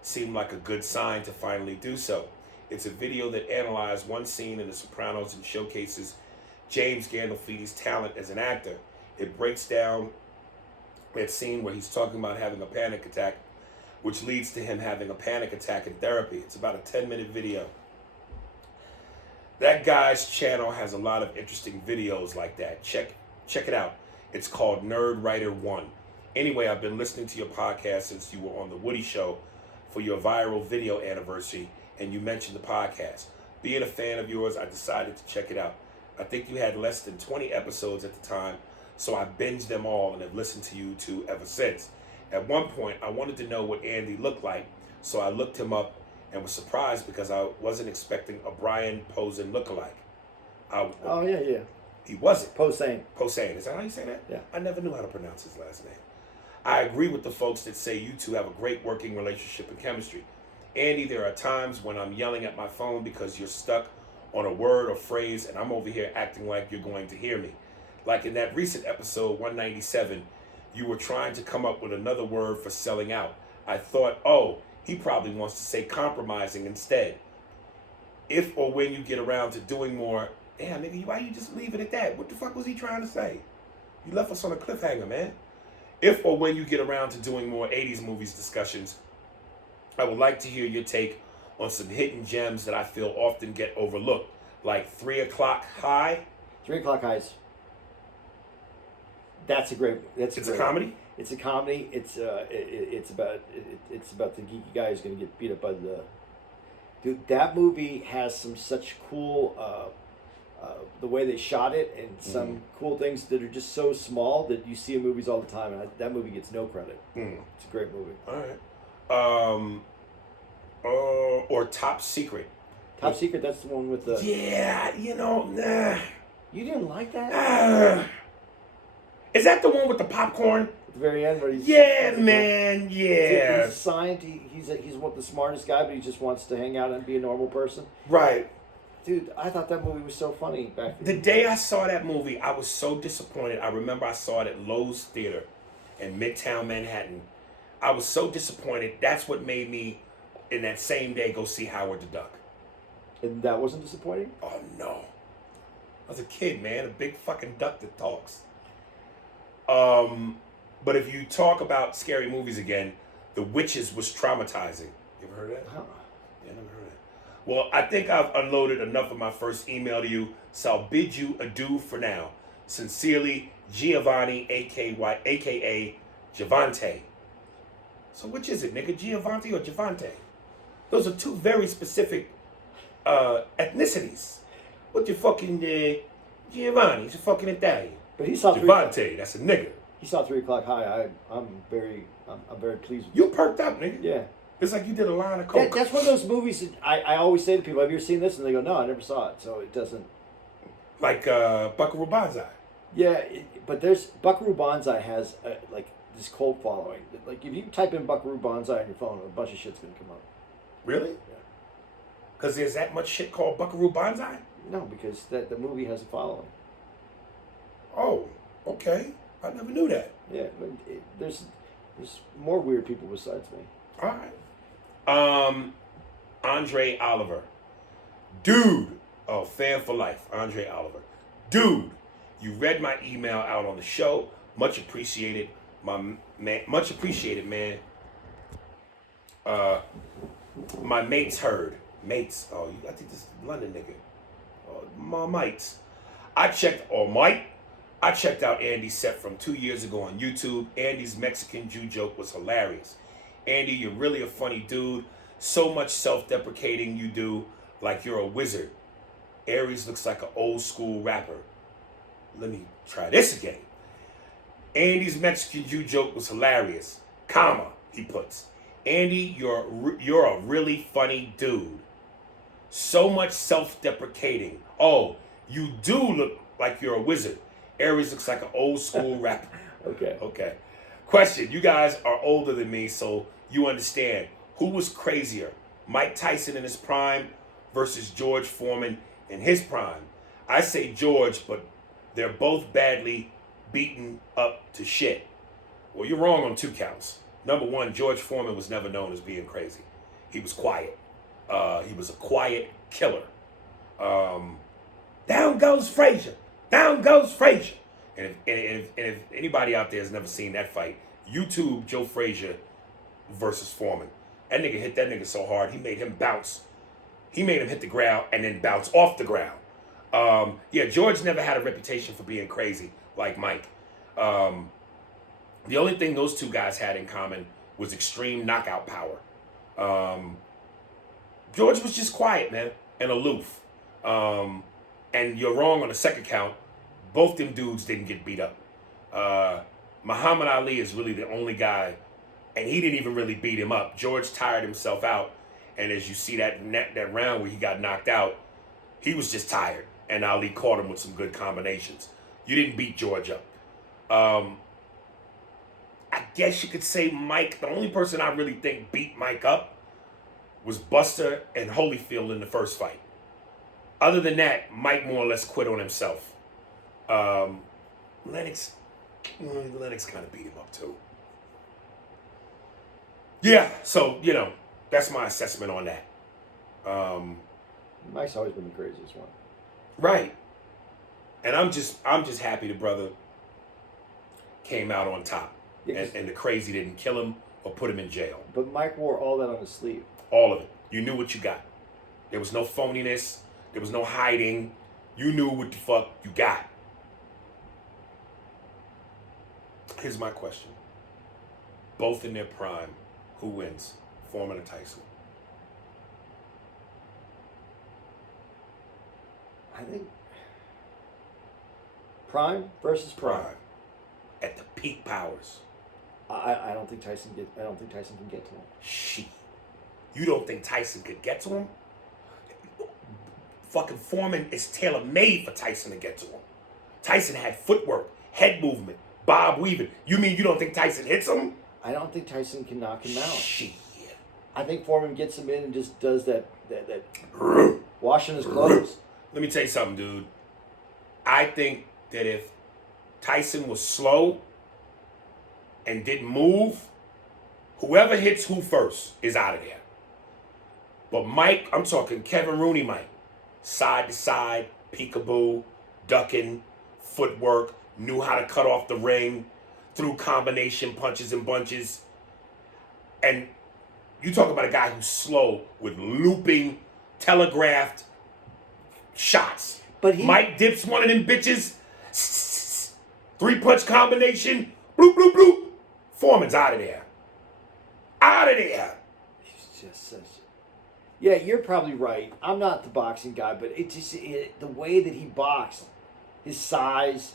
seemed like a good sign to finally do so. It's a video that analyzed one scene in The Sopranos and showcases James Gandolfini's talent as an actor. It breaks down that scene where he's talking about having a panic attack, which leads to him having a panic attack in therapy. It's about a 10-minute video. That guy's channel has a lot of interesting videos like that. Check it out. It's called Nerd Writer 1. Anyway, I've been listening to your podcast since you were on The Woody Show for your viral video anniversary, and you mentioned the podcast. Being a fan of yours, I decided to check it out. I think you had less than 20 episodes at the time, so I binged them all and have listened to you two ever since. At one point, I wanted to know what Andy looked like, so I looked him up and was surprised because I wasn't expecting a Brian Posehn lookalike. Oh, yeah. He wasn't. Posehn. Posehn. Is that how you say that? Yeah. I never knew how to pronounce his last name. I agree with the folks that say you two have a great working relationship and chemistry. Andy, there are times when I'm yelling at my phone because you're stuck on a word or phrase and I'm over here acting like you're going to hear me. Like in that recent episode 197, you were trying to come up with another word for selling out. I thought, oh, he probably wants to say compromising instead. If or when you get around to doing more, damn nigga, why you just leave it at that? What the fuck was he trying to say? You left us on a cliffhanger, man. If or when you get around to doing more 80s movies discussions, I would like to hear your take on some hidden gems that I feel often get overlooked, like 3 O'Clock High. 3 O'Clock Highs. It's a comedy. It's a comedy. It's about the geeky guy who's going to get beat up by the dude. That movie has such cool the way they shot it and some cool things that are just so small that you see in movies all the time, and that movie gets no credit. It's a great movie. All right. Or Top Secret. Top Secret. That's the one with the. Yeah, nah. You didn't like that? Is that the one with the popcorn? At the very end, where he's. Yeah, man. Yeah. He's assigned. He's the smartest guy, but he just wants to hang out and be a normal person. Right. Dude, I thought that movie was so funny back then. The day I saw that movie, I was so disappointed. I remember I saw it at Lowe's Theater in Midtown Manhattan. I was so disappointed. That's what made me, in that same day, go see Howard the Duck. And that wasn't disappointing? Oh, no. I was a kid, man. A big fucking duck that talks. But if you talk about scary movies again, The Witches was traumatizing. You ever heard of that? Huh. Yeah, I never heard of that. Well, I think I've unloaded enough of my first email to you, so I'll bid you adieu for now. Sincerely, Giovanni, a.k.a. Javante. So which is it, nigga? Giovanni or Javante? Those are two very specific ethnicities. What you fucking Giovanni? He's a fucking Italian. But he saw Javante, that's a nigga. He saw 3 O'Clock High. I'm very pleased with you. You perked up, nigga. Yeah. It's like you did a line of coke. That's one of those movies that I always say to people, have you ever seen this? And they go, no, I never saw it. So it doesn't... Like Buckaroo Banzai. Yeah, but there's... Buckaroo Banzai has, like, this cult following. Like, if you type in Buckaroo Banzai on your phone, a bunch of shit's going to come up. Really? Yeah. Because there's that much shit called Buckaroo Banzai? No, because the movie has a following. Oh, okay. I never knew that. Yeah, there's more weird people besides me. All right. Andre Oliver. Dude. Oh, fan for life. Andre Oliver. Dude, you read my email out on the show. Much appreciated. Much appreciated, man. My mates heard. Mates. Oh, I think this is London nigga. My mates. I checked out Andy's set from 2 years ago on YouTube. Andy's Mexican Jew joke was hilarious. Andy, you're really a funny dude. So much self-deprecating you do, like you're a wizard. Aries looks like an old school rapper. Let me try this again. Andy's Mexican Jew joke was hilarious. Comma, he puts. Andy, you're a really funny dude. So much self-deprecating. Oh, you do look like you're a wizard. Aries looks like an old school rapper. Okay. Question. You guys are older than me, so you understand. Who was crazier? Mike Tyson in his prime versus George Foreman in his prime? I say George, but they're both badly beaten up to shit. Well, you're wrong on 2 counts. Number one, George Foreman was never known as being crazy. He was quiet. He was a quiet killer. Down goes Frazier. Down goes Frazier. And if anybody out there has never seen that fight, YouTube Joe Frazier versus Foreman. That nigga hit that nigga so hard, he made him bounce. He made him hit the ground and then bounce off the ground. Yeah, George never had a reputation for being crazy like Mike. The only thing those 2 guys had in common was extreme knockout power. George was just quiet, man, and aloof. And you're wrong on the second count. Both them dudes didn't get beat up. Muhammad Ali is really the only guy, and he didn't even really beat him up. George tired himself out, and as you see that round where he got knocked out, he was just tired, and Ali caught him with some good combinations. You didn't beat George up. I guess you could say Mike, the only person I really think beat Mike up was Buster and Holyfield in the first fight. Other than that, Mike more or less quit on himself. Lennox kind of beat him up too. Yeah, so, that's my assessment on that. Mike's always been the craziest one. Right. And I'm just happy the brother came out on top. Yeah, and the crazy didn't kill him or put him in jail. But Mike wore all that on his sleeve. All of it. You knew what you got. There was no phoniness. There was no hiding. You knew what the fuck you got. Here's my question. Both in their prime, who wins? Foreman or Tyson? I think prime versus prime. At the peak powers. I don't think Tyson can get to him. Shit. You don't think Tyson could get to him? Fucking Foreman is tailor-made for Tyson to get to him. Tyson had footwork, head movement, bob weaving. You mean you don't think Tyson hits him? I don't think Tyson can knock him out. Shit. I think Foreman gets him in and just does that washing his clothes. Let me tell you something, dude. I think that if Tyson was slow and didn't move, whoever hits who first is out of there. But Mike, I'm talking Kevin Rooney Mike. Side to side, peekaboo, ducking, footwork, knew how to cut off the ring, threw combination punches and bunches. And you talk about a guy who's slow with looping, telegraphed shots. But Mike dips one of them bitches, 3-punch combination, bloop, bloop, bloop. Foreman's out of there. Out of there. He's just such... Yeah, you're probably right. I'm not the boxing guy, but the way that he boxed, his size,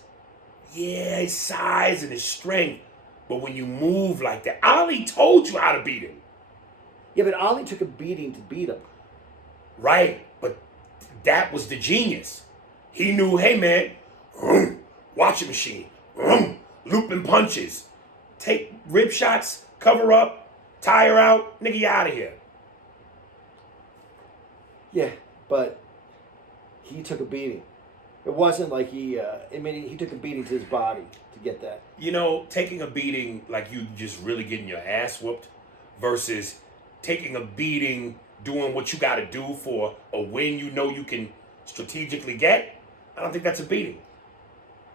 Yeah, his size and his strength. But when you move like that, Ali told you how to beat him. Yeah, but Ali took a beating to beat him. Right, but that was the genius. He knew, hey man, watching machine, looping punches, take rib shots, cover up, tire out, nigga, you out of here. Yeah, but he took a beating. It wasn't like he took a beating to his body to get that. You know, taking a beating like you just really getting your ass whooped versus taking a beating, doing what you got to do for a win you know you can strategically get, I don't think that's a beating.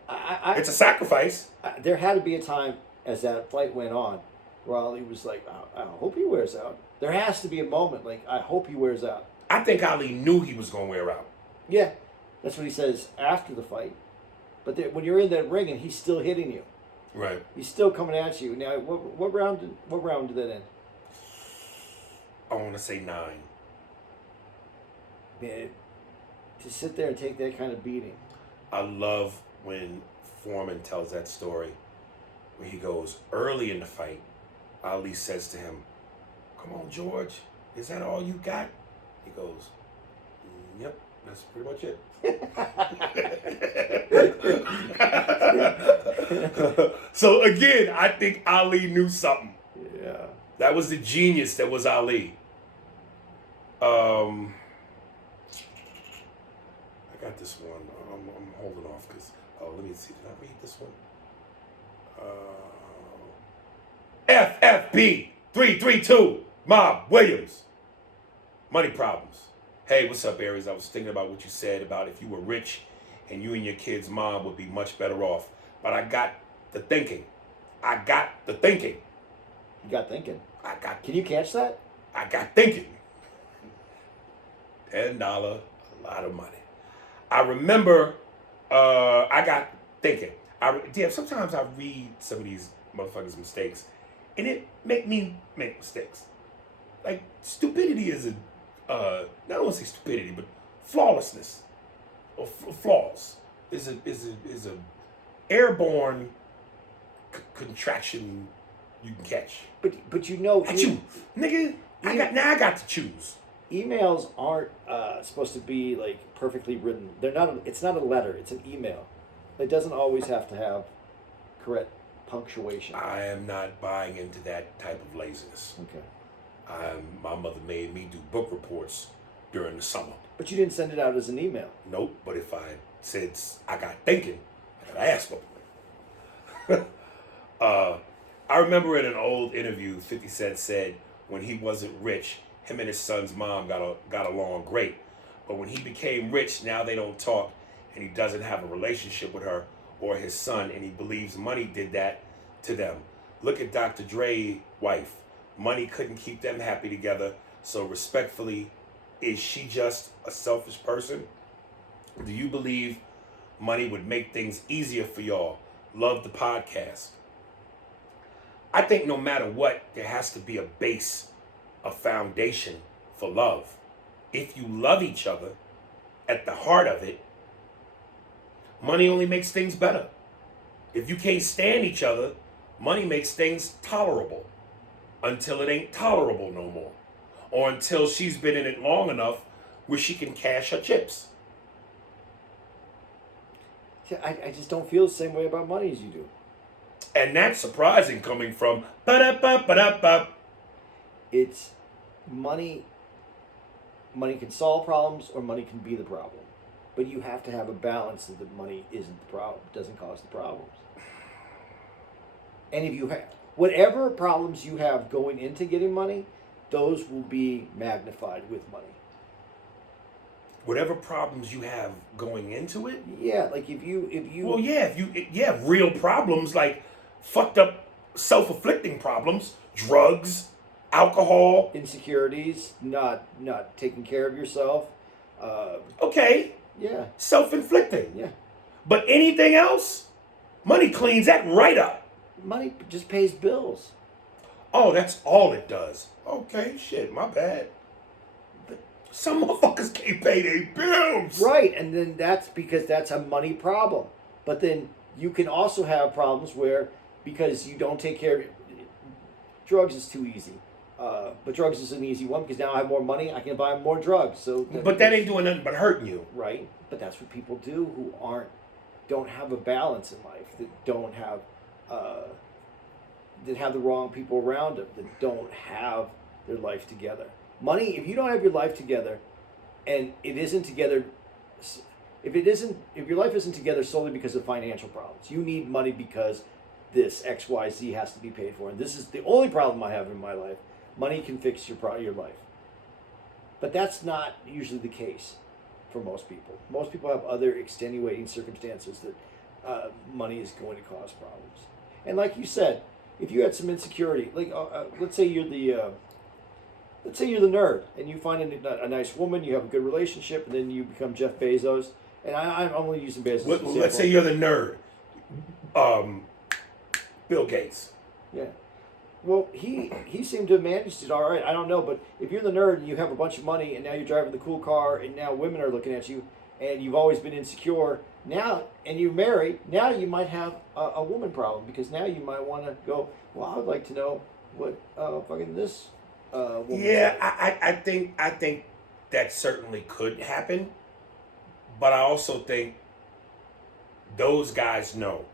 It's a sacrifice. There had to be a time as that fight went on where Ali was like, I hope he wears out. There has to be a moment like, I hope he wears out. I think Ali knew he was going to wear out. Yeah, that's what he says after the fight. But when you're in that ring and he's still hitting you, right? He's still coming at you. Now, what round did that end? I want to say 9. Man, to sit there and take that kind of beating. I love when Foreman tells that story where he goes, early in the fight, Ali says to him, come on, George, is that all you got? He goes, yep, that's pretty much it. So again, I think Ali knew something. Yeah. That was the genius that was Ali. I got this one. I'm holding off because, let me see. Did I read this one? FFP 332, Mob Williams. Money problems. Hey, what's up, Aries? I was thinking about what you said about if you were rich and you and your kid's mom would be much better off. But I got the thinking. You got thinking. Can you catch that? I got thinking. $10, a lot of money. I remember, I got thinking. Sometimes I read some of these motherfuckers' mistakes, and it make me make mistakes. Like, stupidity is I don't want to say stupidity, but flawlessness or flaws is a airborne contraction you can catch. But you know, nigga, I got to choose. Emails aren't supposed to be like perfectly written. They're not. It's not a letter. It's an email. It doesn't always have to have correct punctuation. I am not buying into that type of laziness. Okay. My mother made me do book reports during the summer. But you didn't send it out as an email. Nope. But if I said I got thinking, I got to ask them. I remember in an old interview, 50 Cent said when he wasn't rich, him and his son's mom got along great. But when he became rich, now they don't talk, and he doesn't have a relationship with her or his son, and he believes money did that to them. Look at Dr. Dre's wife. Money couldn't keep them happy together, so respectfully, is she just a selfish person? Do you believe money would make things easier for y'all? Love the podcast. I think no matter what, there has to be a base, a foundation for love. If you love each other, at the heart of it, money only makes things better. If you can't stand each other, money makes things tolerable until it ain't tolerable no more. Or until she's been in it long enough where she can cash her chips. I just don't feel the same way about money as you do. And that's surprising coming from ba-da-ba-ba-da-ba. It's money. Money can solve problems or money can be the problem. But you have to have a balance that the money isn't the problem, doesn't cause the problems. And if you have whatever problems you have going into getting money, those will be magnified with money. Whatever problems you have going into it? Yeah, like if you Well, yeah, real problems like fucked up self-afflicting problems, drugs, alcohol, insecurities, not taking care of yourself. Okay. Yeah. Self-inflicting. Yeah. But anything else, money cleans that right up. Money just pays bills. Oh, that's all it does. Okay, shit, my bad. But some motherfuckers can't pay their bills. Right, and then that's because that's a money problem. But then You can also have problems where, because you don't take care of it, drugs is too easy. But drugs is an easy one because now I have more money, I can buy more drugs. But that ain't doing nothing but hurting you. Right. But that's what people do who don't have a balance in life, that don't have that have the wrong people around them, that don't have their life together. Money, if you don't have your life together, and it isn't together, if your life isn't together solely because of financial problems, you need money because this XYZ has to be paid for, and this is the only problem I have in my life. Money can fix your life, but that's not usually the case for most people. Most people have other extenuating circumstances that money is going to cause problems. And like you said, if you had some insecurity, like let's say you're the nerd and you find a nice woman, you have a good relationship, and then you become Jeff Bezos. And I'm only using Bezos. Let's say you're the nerd, Bill Gates. Yeah. Well, he seemed to have managed it all right. I don't know, but if you're the nerd and you have a bunch of money and now you're driving the cool car and now women are looking at you and you've always been insecure now and you're married, now you might have a woman problem because now you might want to go, well, I would like to know what fucking this woman Yeah, said. I think that certainly could happen, but I also think those guys know.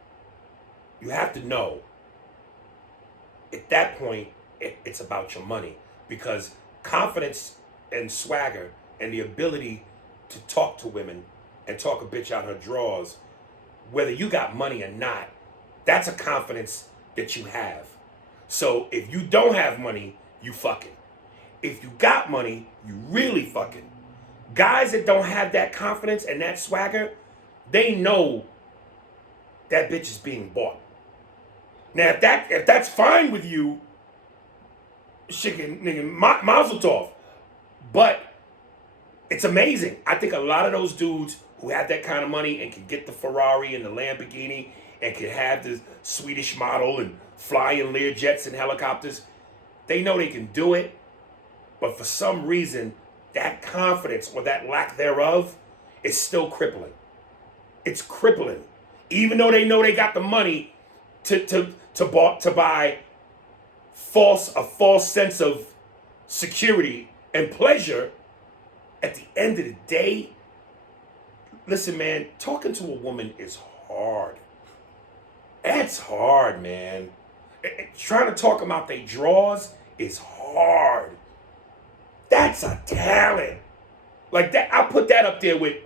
You have to know. At that point, it's about your money, because confidence and swagger and the ability to talk to women and talk a bitch out her drawers, whether you got money or not, that's a confidence that you have. So if you don't have money, you fucking. If you got money, you really fucking. Guys that don't have that confidence and that swagger, they know that bitch is being bought. Now, if that's fine with you, shit, nigga, mazel tov. But it's amazing. I think a lot of those dudes who have that kind of money and can get the Ferrari and the Lamborghini and can have the Swedish model and fly in Learjets and helicopters, they know they can do it. But for some reason, that confidence or that lack thereof is still crippling. It's crippling. Even though they know they got the money to buy a false sense of security and pleasure, at the end of the day, listen, man, talking to a woman is hard. That's hard, man. Trying to talk them out their drawers is hard. That's a talent. Like that, I put that up there with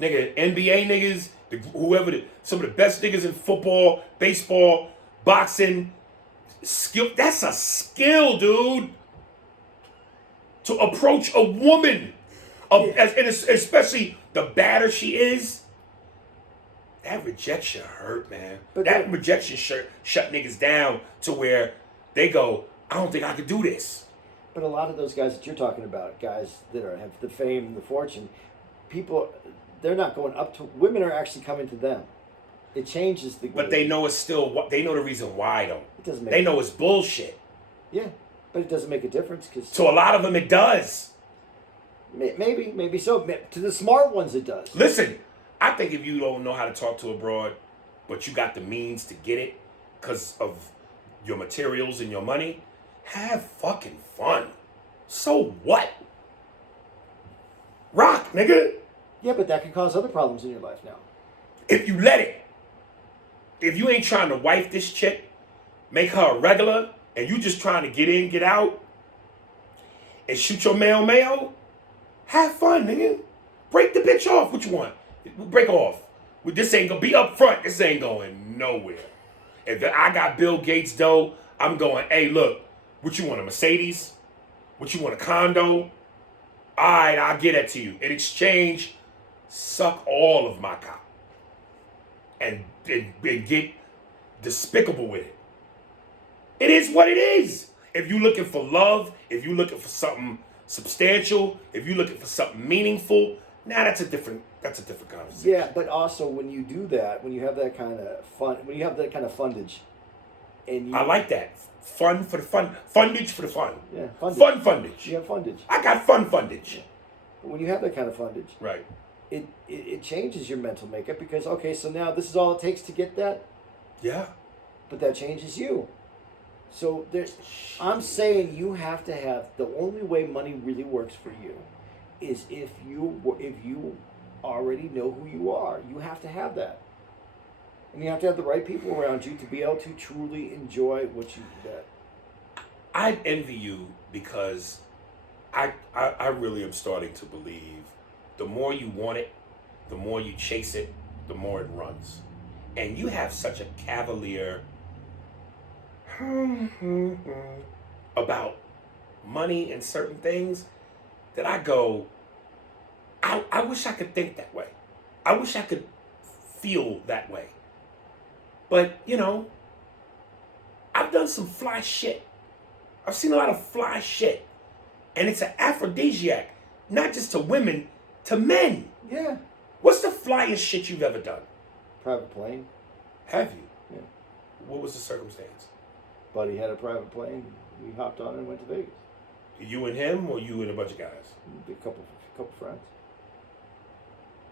nigga NBA niggas, some of the best niggas in football, baseball, boxing, skill. That's a skill, dude. To approach a woman, and especially the badder she is, that rejection hurt, man. But that rejection shut niggas down to where they go, I don't think I could do this. But a lot of those guys that you're talking about, guys that have the fame and the fortune, people, they're not going up to, women are actually coming to them. It changes the game. But they know it's still, they know the reason why, though. It doesn't make They know it's bullshit. Yeah, but it doesn't make a difference. Cause to a lot of them, it does. Maybe so. To the smart ones, it does. Listen, I think if you don't know how to talk to a broad, but you got the means to get it because of your materials and your money, have fucking fun. So what? Rock, nigga. Yeah, but that can cause other problems in your life now. If you let it. If you ain't trying to wife this chick, make her a regular, and you just trying to get in, get out, and shoot your mayo, have fun, nigga. Break the bitch off. What you want? Break off. This ain't gonna be up front. This ain't going nowhere. If I got Bill Gates dough, I'm going, hey, look, what you want, a Mercedes? What you want, a condo? All right, I'll get that to you. In exchange, suck all of my cock. And get despicable with it. It is what it is. If you're looking for love, if you're looking for something substantial, if you're looking for something meaningful, that's a different conversation. Yeah, but also when you do that, when you have that kind of fun, when you have that kind of fundage, and I like that. Fun for the fun. Fundage for the fun. Yeah, fundage. Fun fundage. You have fundage. I got fun fundage. Yeah. But when you have that kind of fundage, right, it changes your mental makeup because, okay, so now this is all it takes to get that. Yeah. But that changes you. So I'm saying you have to have, the only way money really works for you is if you already know who you are. You have to have that. And you have to have the right people around you to be able to truly enjoy what you get. I envy you because I really am starting to believe the more you want it, the more you chase it, the more it runs. And you have such a cavalier about money and certain things that I go, I wish I could think that way. I wish I could feel that way. But, you know, I've done some fly shit. I've seen a lot of fly shit. And it's an aphrodisiac, not just to women, to men. Yeah. What's the flyest shit you've ever done? Private plane. Have you? Yeah. What was the circumstance? Buddy had a private plane. We hopped on and went to Vegas. You and him, or you and a bunch of guys? A couple friends.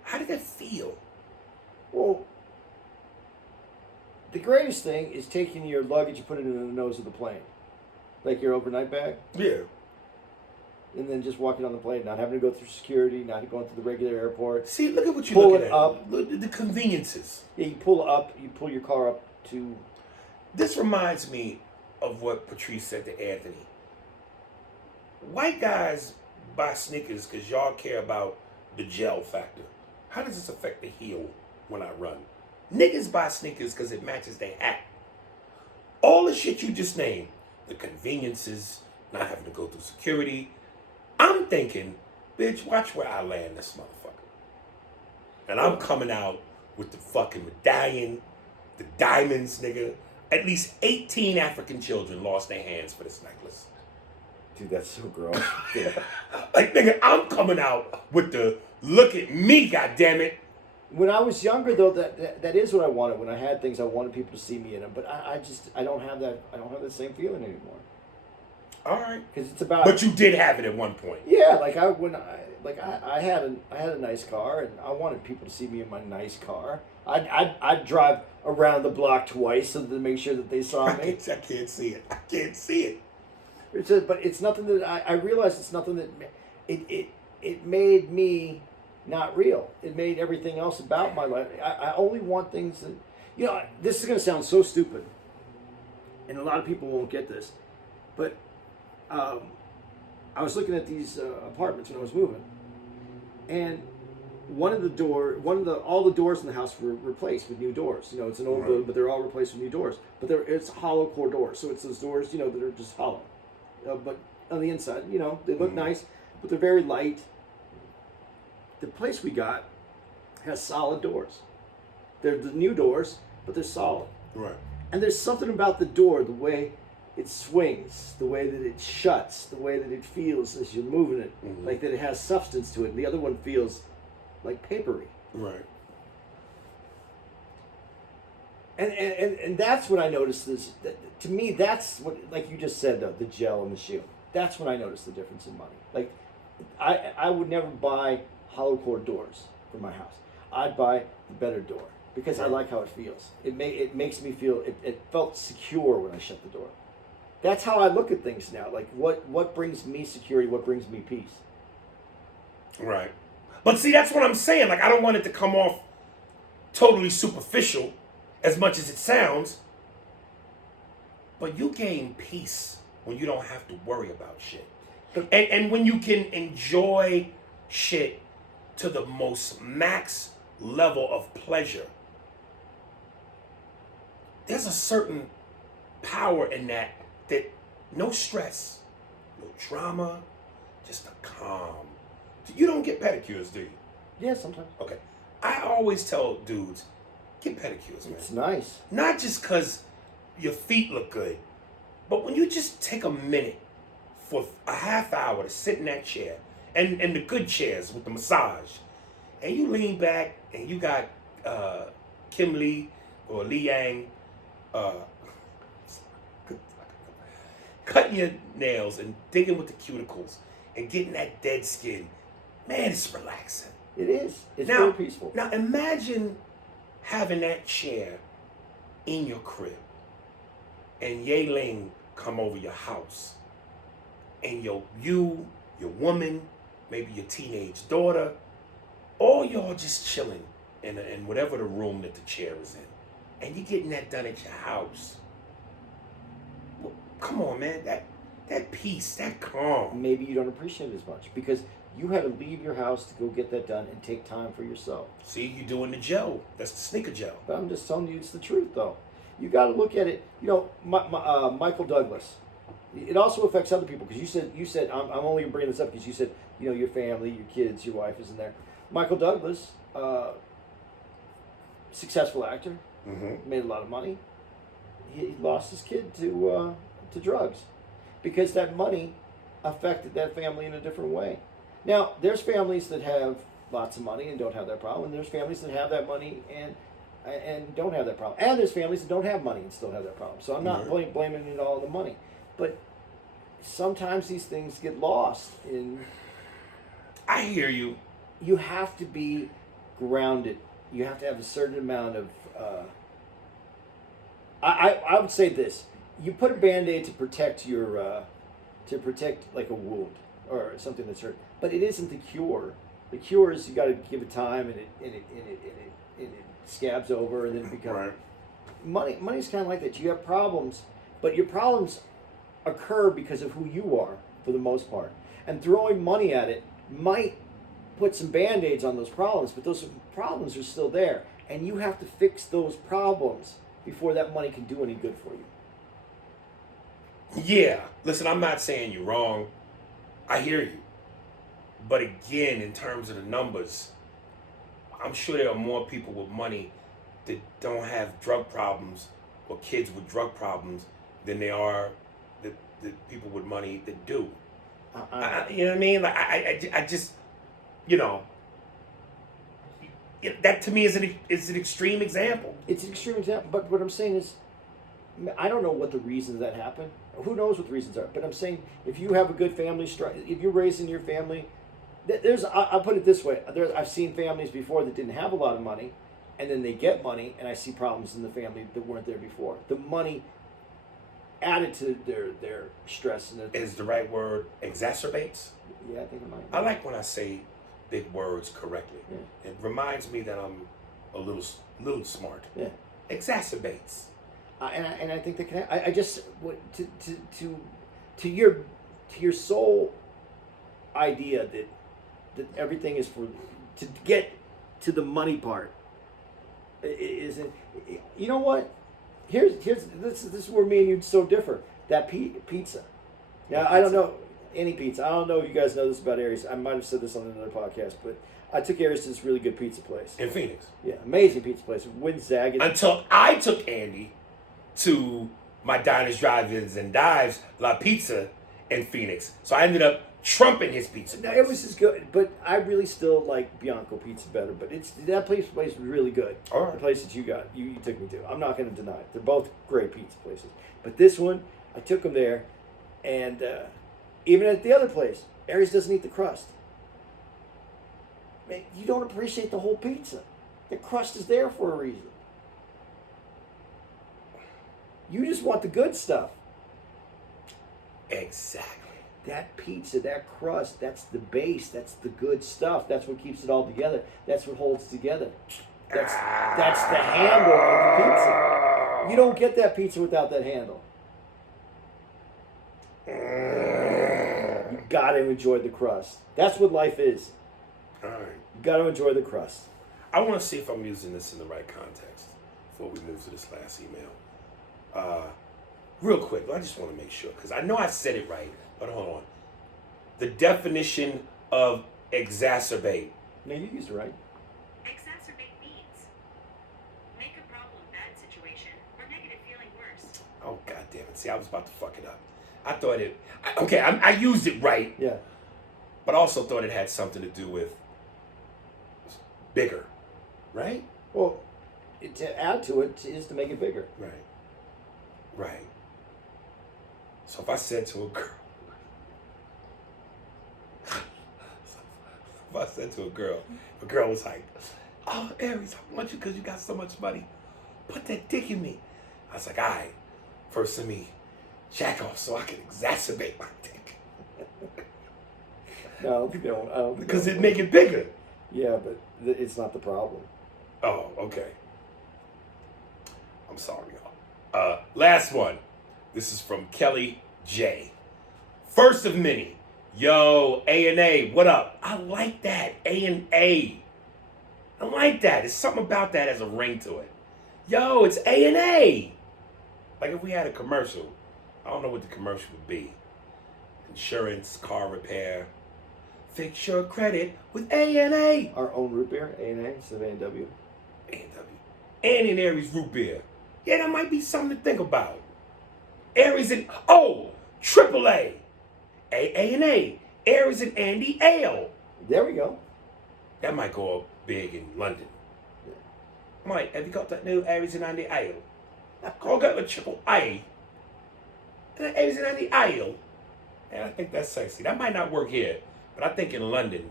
How did that feel? Well, the greatest thing is taking your luggage and putting it in the nose of the plane. Like your overnight bag. Yeah. And then just walking on the plane, not having to go through security, not going through the regular airport. See, look at what you're pull looking it at. Up. Look at the conveniences. Yeah, you pull your car up to... This reminds me of what Patrice said to Anthony. White guys buy sneakers because y'all care about the gel factor. How does this affect the heel when I run? Niggas buy sneakers because it matches their hat. All the shit you just named, the conveniences, not having to go through security. I'm thinking, bitch, watch where I land this motherfucker. And I'm coming out with the fucking medallion, the diamonds, nigga. At least 18 African children lost their hands for this necklace. Dude, that's so gross. Like, nigga, I'm coming out with the look at me, goddammit. When I was younger, though, that is what I wanted. When I had things, I wanted people to see me in them. But I don't have that. I don't have the same feeling anymore. All right. Because it's about. But you did have it at one point. Yeah, I had a nice car, and I wanted people to see me in my nice car. I'd drive around the block twice so to make sure that they saw me. I can't see it. I can't see it. But it's nothing that I realized. It's nothing that it made me not real. It made everything else about my life. I only want things that, you know, this is going to sound so stupid, and a lot of people won't get this, but I was looking at these apartments when I was moving, and all the doors in the house were replaced with new doors. You know, it's an old building, but they're all replaced with new doors. But it's hollow core doors, so it's those doors, you know, that are just hollow. But on the inside, you know, they look nice, but they're very light. The place we got has solid doors. They're the new doors, but they're solid. Right. And there's something about the door, the way it swings, the way that it shuts, the way that it feels as you're moving it, like that it has substance to it. And the other one feels like papery. Right. And that's what I noticed. To me, that's what, like you just said, though, the gel and the shoe. That's when I noticed the difference in money. Like, I would never buy hollow core doors for my house. I'd buy the better door because I like how it feels. It makes me feel, it felt secure when I shut the door. That's how I look at things now. Like, what brings me security? What brings me peace? Right. But see, that's what I'm saying. Like, I don't want it to come off totally superficial as much as it sounds. But you gain peace when you don't have to worry about shit. And when you can enjoy shit to the most max level of pleasure. There's a certain power in that no stress, no drama, just a calm. You don't get pedicures, do you? Yeah, sometimes. Okay. I always tell dudes, get pedicures, man. It's nice. Not just because your feet look good, but when you just take a minute for a half hour to sit in that chair, and the good chairs with the massage, and you lean back and you got Kim Lee or Lee Yang cutting your nails and digging with the cuticles and getting that dead skin, man, it's relaxing. It is. It's now, very peaceful. Now imagine having that chair in your crib and Yay Ling come over your house and your woman, maybe your teenage daughter, all y'all just chilling in whatever the room that the chair is in, and you're getting that done at your house. Well, come on, man, that peace, that calm. Maybe you don't appreciate it as much because you had to leave your house to go get that done and take time for yourself. See, you're doing the Joe. That's the sneaker Joe. But I'm just telling you, it's the truth, though. You got to look at it. You know, Michael Douglas. It also affects other people because you said I'm only bringing this up because you said your family, your kids, your wife is in there. Michael Douglas, successful actor, made a lot of money. He lost his kid to drugs because that money affected that family in a different way. Now, there's families that have lots of money and don't have that problem, and there's families that have that money and don't have that problem, and there's families that don't have money and still have that problem. So I'm not blaming it all on the money, but sometimes these things get lost in. I hear you. You have to be grounded. You have to have a certain amount of. I would say this: you put a Band-Aid to protect your, like a wound or something that's hurt, but it isn't the cure. The cure is you got to give it time, and it scabs over, and then it becomes. Right. Money's kind of like that. You have problems, but your problems occur because of who you are for the most part, and throwing money at it might put some Band-Aids on those problems, but those problems are still there, and you have to fix those problems before that money can do any good for you. Yeah. Listen, I'm not saying you're wrong. I hear you. But again, in terms of the numbers, I'm sure there are more people with money that don't have drug problems or kids with drug problems than there are the people with money that do. You know what I mean? Like I just, that to me is an extreme example. It's an extreme example, but what I'm saying is, I don't know what the reasons that happen. Who knows what the reasons are? But I'm saying, if you have a good family, if you're raising your family, I'll put it this way. I've seen families before that didn't have a lot of money, and then they get money, and I see problems in the family that weren't there before. The money added to their stress and their. Is the right word exacerbates? Yeah, I think it might. I like when I say big words correctly. Yeah. It reminds me that I'm a little smart. Yeah. Exacerbates. And I think that can. I just to your soul idea that everything is to get to the money part. Isn't, you know what? Here's this is where me and you so differ. That pizza. Now I don't know any pizza. I don't know if you guys know this about Aries. I might have said this on another podcast, but I took Aries to this really good pizza place in Phoenix. Yeah, amazing pizza place with Zagat. Until I took Andy to my Diners, Drive-Ins, and Dives La Pizza in Phoenix, so I ended up trumping his pizza. No, it was as good, but I really still like Bianco pizza better. But that place was really good. All right. The place that you took me to, I'm not going to deny it. They're both great pizza places. But this one, I took them there, and even at the other place, Aries doesn't eat the crust. Man, you don't appreciate the whole pizza. The crust is there for a reason. You just want the good stuff. Exactly. That pizza, that crust, that's the base. That's the good stuff. That's what keeps it all together. That's what holds together. That's the handle of the pizza. You don't get that pizza without that handle. You gotta enjoy the crust. That's what life is. All right. You gotta enjoy the crust. I want to see if I'm using this in the right context before we move to this last email. Real quick, I just want to make sure, because I know I said it right, but hold on. The definition of exacerbate. No, you used it right. Exacerbate means make a problem, bad situation, or negative feeling worse. Oh, God damn it. See, I was about to fuck it up. I thought it... Okay, I used it right. Yeah. But I also thought it had something to do with bigger, right? Well, to add to it is to make it bigger. Right. Right. So if I said to a girl, if I said to a girl was like, "Oh, Aries, I want you because you got so much money. Put that dick in me." I was like, "All right, first let me jack off so I can exacerbate my dick." No, I don't think they won't. I don't think Because they it won't. make it bigger. Yeah, but it's not the problem. Oh, okay. I'm sorry, y'all. Last one. This is from Kelly J. First of many. Yo, A&A, what up? I like that. A&A. I like that. There's something about that has a ring to it. Yo, it's A&A. Like if we had a commercial, I don't know what the commercial would be. Insurance, car repair. Fix your credit with A&A. Our own root beer, A&A, instead of A&W. A&W. And in Aries root beer. Yeah, that might be something to think about. Aries and, AAA. A&A. Aries and Andy Ale. There we go. That might go up big in London. Mike, have you got that new Aries and Andy Ale? I'll go with AAA. Aries and Andy Ale. And I think that's sexy. That might not work here, but I think in London,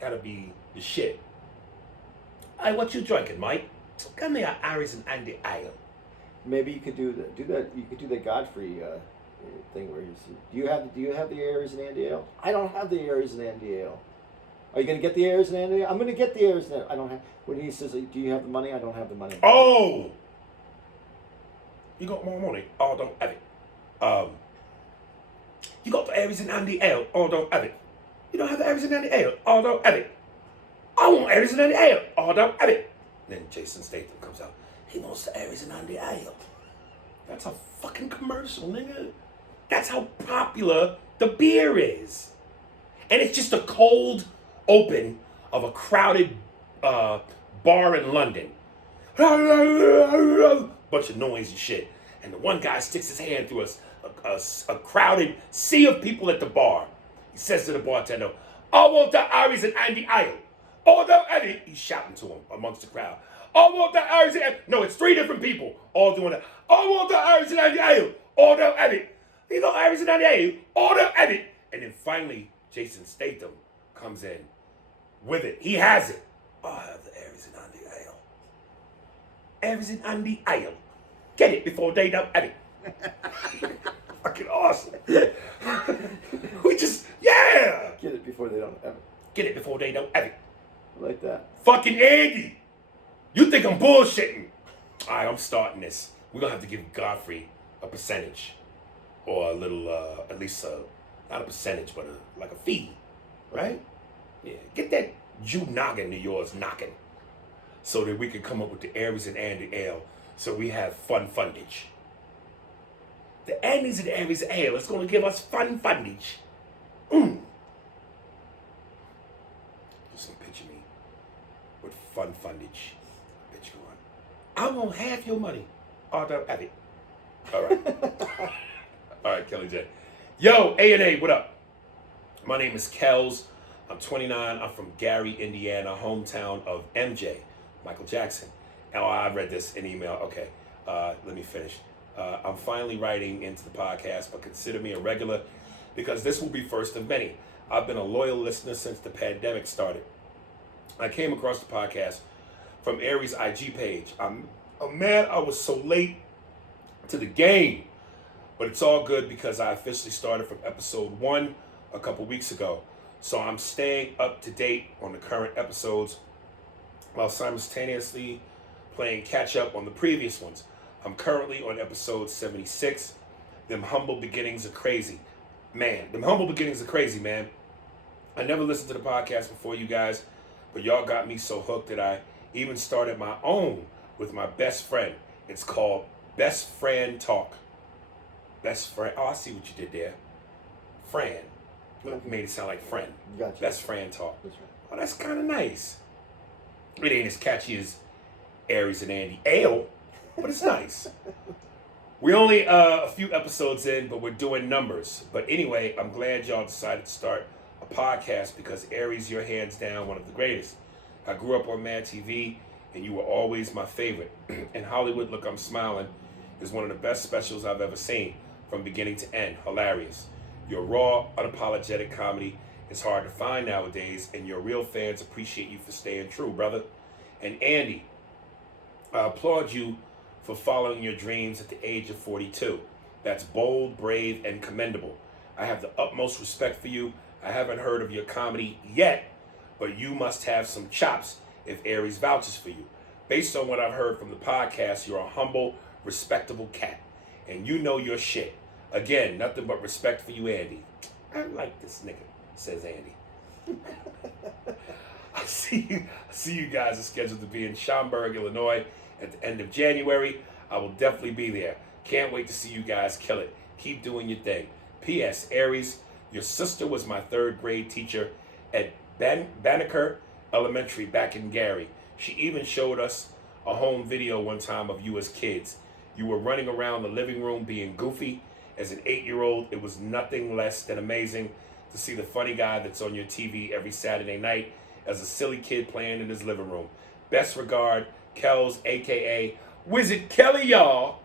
that'll be the shit. Hey, what you drinking, Mike? Give me an Aries and Andy Ale. Maybe you could do that. You could do the Godfrey thing where do you have the Aries and Andy Ale? I don't have the Aries and Andy Ale. Are you gonna get the Aries and Andy Ale? I'm gonna get the Aries and I don't have. When he says, "Do you have the money?" I don't have the money. Oh, you got more money? Oh, don't have it. You got the Aries and Andy Ale? Oh, don't have it. You don't have the Aries and Andy Ale? Oh, don't have it. I want Aries and Andy Ale. Oh, don't have it. Then Jason Statham comes out. He wants the Aries and Andy Ale. That's a fucking commercial, nigga. That's how popular the beer is. And it's just a cold open of a crowded bar in London. Bunch of noise and shit. And the one guy sticks his hand through a crowded sea of people at the bar. He says to the bartender, "I want the Aries and Andy Ale." "Oh, no, Eddie." He's shouting to him amongst the crowd. "I want the Aries and Andy." No, it's three different people all doing that. "I want the Aries and Andy Ale." "Oh, no, Eddie." "You got Aries and Andy Ale." "Oh, no, Eddie." And then finally, Jason Statham comes in with it. He has it. "I have the Aries and Andy Ale." Aries and Andy Ale. Get it before they don't have it. Fucking awesome. We just, yeah. Get it before they don't have it. Get it before they don't have it. I like that. Fucking Andy. You think I'm bullshitting? All right, I'm starting this. We're going to have to give Godfrey a percentage. Or a little, at least, not a percentage, but like a fee. Right? Yeah. Get that Jew noggin of yours knocking. So that we can come up with the Aries and Andy Ale. So we have fun fundage. The Andes and Aries Ale is going to give us fun fundage. Just picture me with fun fundage. Bitch, go on. I want half your money. Oh, don't have it. All right. All right, Kelly J. Yo, A&A, what up? My name is Kells. I'm 29. I'm from Gary, Indiana, hometown of MJ, Michael Jackson. Oh, I read this in email. Okay, let me finish. I'm finally writing into the podcast, but consider me a regular because this will be first of many. I've been a loyal listener since the pandemic started. I came across the podcast from Aries' IG page. I'm mad I was so late to the game, but it's all good because I officially started from episode 1 a couple weeks ago. So I'm staying up to date on the current episodes while simultaneously playing catch up on the previous ones. I'm currently on episode 76. Them humble beginnings are crazy. Man, them humble beginnings are crazy, man. I never listened to the podcast before you guys, but y'all got me so hooked that I even started my own with my best friend. It's called Best Friend Talk. Best friend. Oh, I see what you did there. Fran. Made it sound like friend. Gotcha. Best Friend Talk. That's right. Oh, that's kind of nice. It ain't as catchy as Aries and Andy Ale, but it's nice. We're only a few episodes in, but we're doing numbers. But anyway, I'm glad y'all decided to start a podcast because Aries, you're hands down one of the greatest. I grew up on Mad TV, and you were always my favorite. In Hollywood, Look, I'm Smiling is one of the best specials I've ever seen, from beginning to end. Hilarious. Your raw, unapologetic comedy It's hard to find nowadays, and your real fans appreciate you for staying true, brother. And Andy, I applaud you for following your dreams at the age of 42. That's bold, brave, and commendable. I have the utmost respect for you. I haven't heard of your comedy yet, but you must have some chops if Aries vouches for you. Based on what I've heard from the podcast, you're a humble, respectable cat, and you know your shit. Again, nothing but respect for you, Andy. I like this nigga, says Andy. I see you guys are scheduled to be in Schaumburg, Illinois at the end of January. I will definitely be there. Can't wait to see you guys kill it. Keep doing your thing. P.S. Aries, your sister was my 3rd grade teacher at Banneker Elementary back in Gary. She even showed us a home video one time of you as kids. You were running around the living room being goofy. As an 8-year-old, it was nothing less than amazing to see the funny guy that's on your TV every Saturday night as a silly kid playing in his living room. Best regard, Kells, a.k.a. Wizard Kelly, y'all.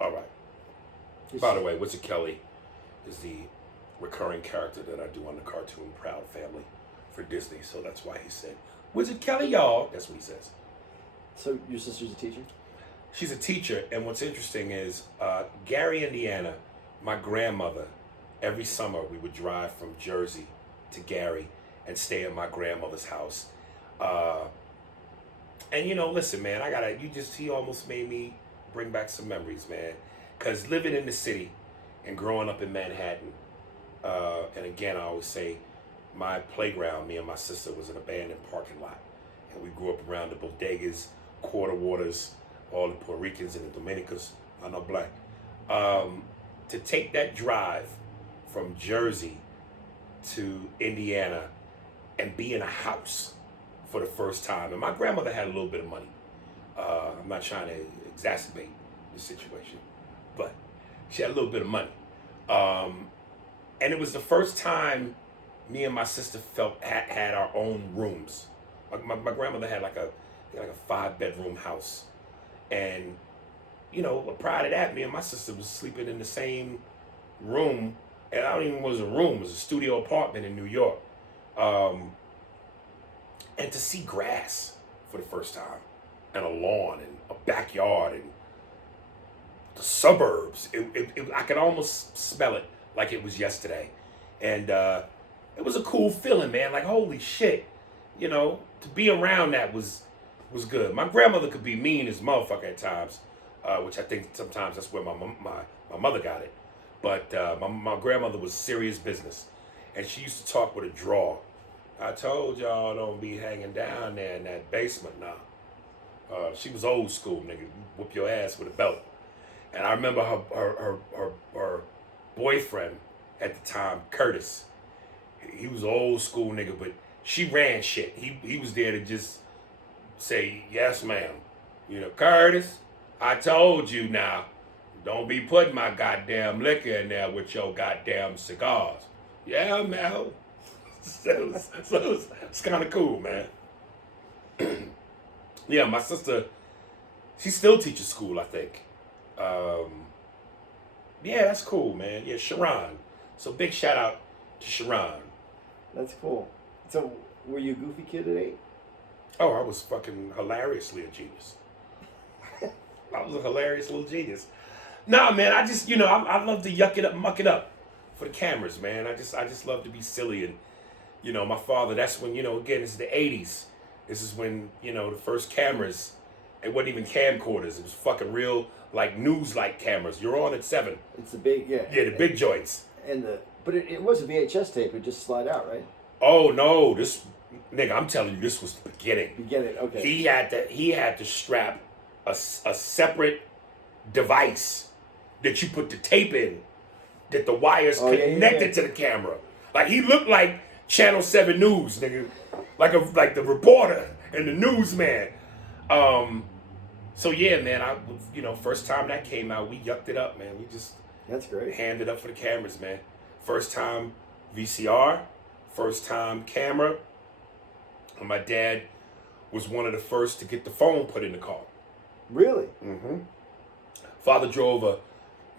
All right. By the way, Wizard Kelly is the recurring character that I do on the cartoon Proud Family for Disney. So that's why he said, Wizard Kelly, y'all. That's what he says. So your sister's a teacher? She's a teacher. And what's interesting is Gary, Indiana, my grandmother, every summer we would drive from Jersey to Gary and stay at my grandmother's house. And you know, listen, man, he almost made me bring back some memories, man. Because living in the city and growing up in Manhattan, and again, I always say my playground, me and my sister, was an abandoned parking lot. And we grew up around the bodegas, quarter waters, all the Puerto Ricans and the Dominicans. I'm not black. To take that drive from Jersey to Indiana and be in a house for the first time. And my grandmother had a little bit of money. I'm not trying to exacerbate the situation, but she had a little bit of money. And it was the first time me and my sister had our own rooms. My grandmother had like a 5-bedroom house. And, you know, prior to that, me and my sister was sleeping in the same room. And I don't even know if it was a room, it was a studio apartment in New York. And to see grass for the first time, and a lawn, and a backyard, and the suburbs, I could almost smell it like it was yesterday. And it was a cool feeling, man. Like, holy shit, you know, to be around that was good. My grandmother could be mean as motherfucker at times, which I think sometimes that's where my mother got it. But my grandmother was serious business, and she used to talk with a drawl. I told y'all don't be hanging down there in that basement now. She was old school, nigga. Whoop your ass with a belt. And I remember her boyfriend at the time, Curtis. He was an old school nigga, but she ran shit. He was there to just say, yes, ma'am. You know, Curtis, I told you now, don't be putting my goddamn liquor in there with your goddamn cigars. Yeah, man. So it's kind of cool, man. Yeah, my sister, she still teaches school, I think. Yeah, that's cool, man. Yeah, Sharon. So big shout out to Sharon. That's cool. So were you a goofy kid at 8? Oh, I was fucking hilariously a genius. I was a hilarious little genius. Nah, man, I just, you know, I love to yuck it up, muck it up for the cameras, man. I just love to be silly. And, you know, my father, that's when, you know, again, this is the 80s. This is when, you know, the first cameras, it wasn't even camcorders. It was fucking real, like, news-like cameras. You're on at 7. It's the big, yeah. Yeah, the big joints. But it was a VHS tape. It just slide out, right? Oh, no, this, nigga, I'm telling you, this was the beginning. Beginning, okay. He had to strap a separate device that you put the tape in, that the wires connected to the camera. Like, he looked like Channel 7 News, nigga. Like the reporter and the newsman. So yeah, man, first time that came out, we yucked it up, man. We just That's great. Handed up for the cameras, man. First time VCR, first time camera. And my dad was one of the first to get the phone put in the car. Really? Mm-hmm. Father drove a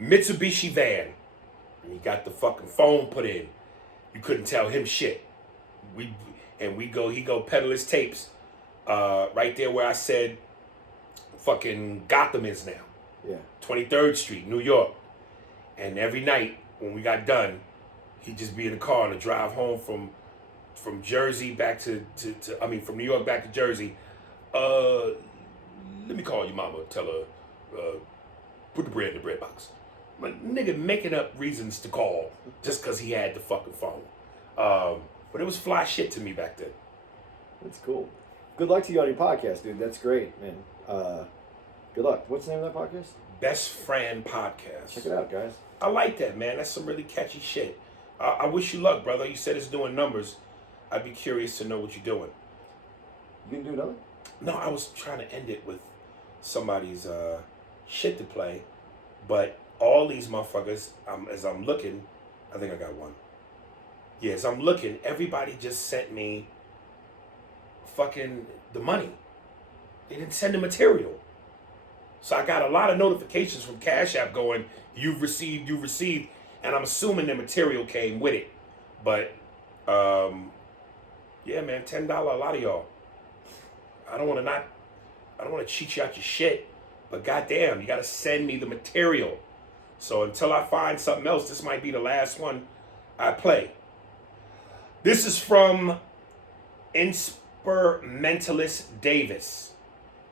Mitsubishi van. And he got the fucking phone put in. You couldn't tell him shit. he go peddle his tapes right there where I said fucking Gotham is now. Yeah. 23rd Street, New York. And every night when we got done, he'd just be in the car on the drive home from Jersey back to from New York back to Jersey. Let me call your mama, tell her, put the bread in the bread box. My nigga making up reasons to call just because he had the fucking phone. But it was fly shit to me back then. That's cool. Good luck to you on your podcast, dude. That's great, man. Good luck. What's the name of that podcast? Best Friend Podcast. Check it out, guys. I like that, man. That's some really catchy shit. I wish you luck, brother. You said it's doing numbers. I'd be curious to know what you're doing. You can do another? No, I was trying to end it with somebody's shit to play, but all these motherfuckers, as I'm looking, I think I got one. Yeah, as I'm looking, everybody just sent me fucking the money. They didn't send the material. So I got a lot of notifications from Cash App going, you've received, and I'm assuming the material came with it. But, yeah, man, $10, a lot of y'all. I don't want to cheat you out your shit, but goddamn, you got to send me the material. So until I find something else, this might be the last one I play. This is from Inspirmentalist Davis.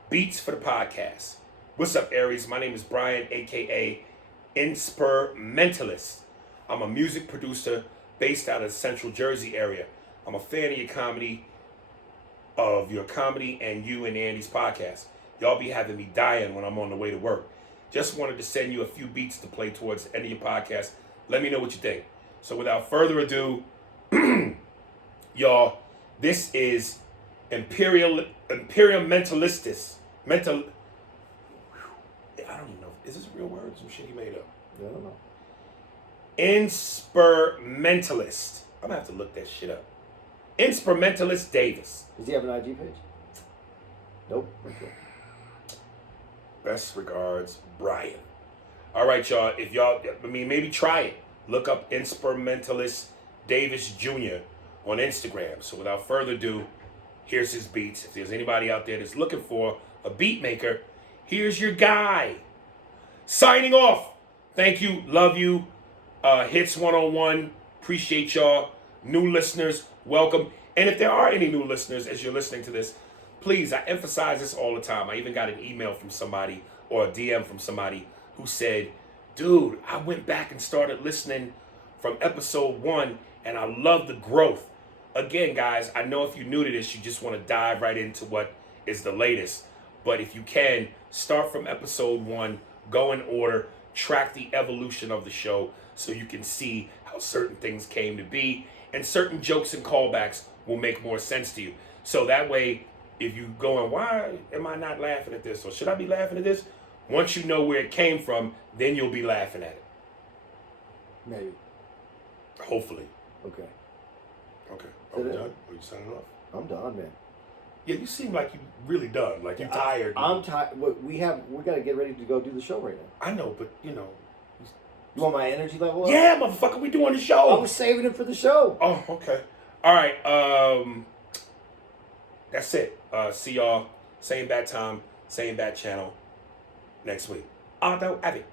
Beats for the podcast. What's up, Aries? My name is Brian, aka Inspirmentalist. I'm a music producer based out of the Central Jersey area. I'm a fan of your comedy and you and Andy's podcast. Y'all be having me dying when I'm on the way to work. Just wanted to send you a few beats to play towards the end of your podcast. Let me know what you think. So without further ado, y'all, this is Imperial Mentalistis. I don't even know. Is this a real word? Some shit he made up. I don't know. Inspirmentalist. I'm gonna have to look that shit up. Inspirmentalist Davis. Does he have an IG page? Nope. Okay. Best regards, Brian. All right, y'all. If y'all, maybe try it. Look up Inspirmentalist Davis Jr. on Instagram. So without further ado, here's his beats. If there's anybody out there that's looking for a beat maker, here's your guy. Signing off. Thank you. Love you. Hits 101. Appreciate y'all. New listeners, welcome. And if there are any new listeners as you're listening to this, please, I emphasize this all the time. I even got an email from somebody or a DM from somebody who said, dude, I went back and started listening from episode 1 and I love the growth. Again, guys, I know if you're new to this, you just want to dive right into what is the latest. But if you can, start from episode 1, go in order, track the evolution of the show so you can see how certain things came to be, and certain jokes and callbacks will make more sense to you. So that way, if you going, why am I not laughing at this? Or should I be laughing at this? Once you know where it came from, then you'll be laughing at it. Maybe. Hopefully. Okay. Okay. Are we done? Are you signing off? I'm done, man. Yeah, you seem like you're really done. Like you're tired. I'm tired. We got to get ready to go do the show right now. I know, but you know. You want my energy level up? Yeah, motherfucker, we doing the show. I was saving it for the show. Oh, okay. All right. That's it. See y'all. Same bad time, same bad channel next week. Auto Avic.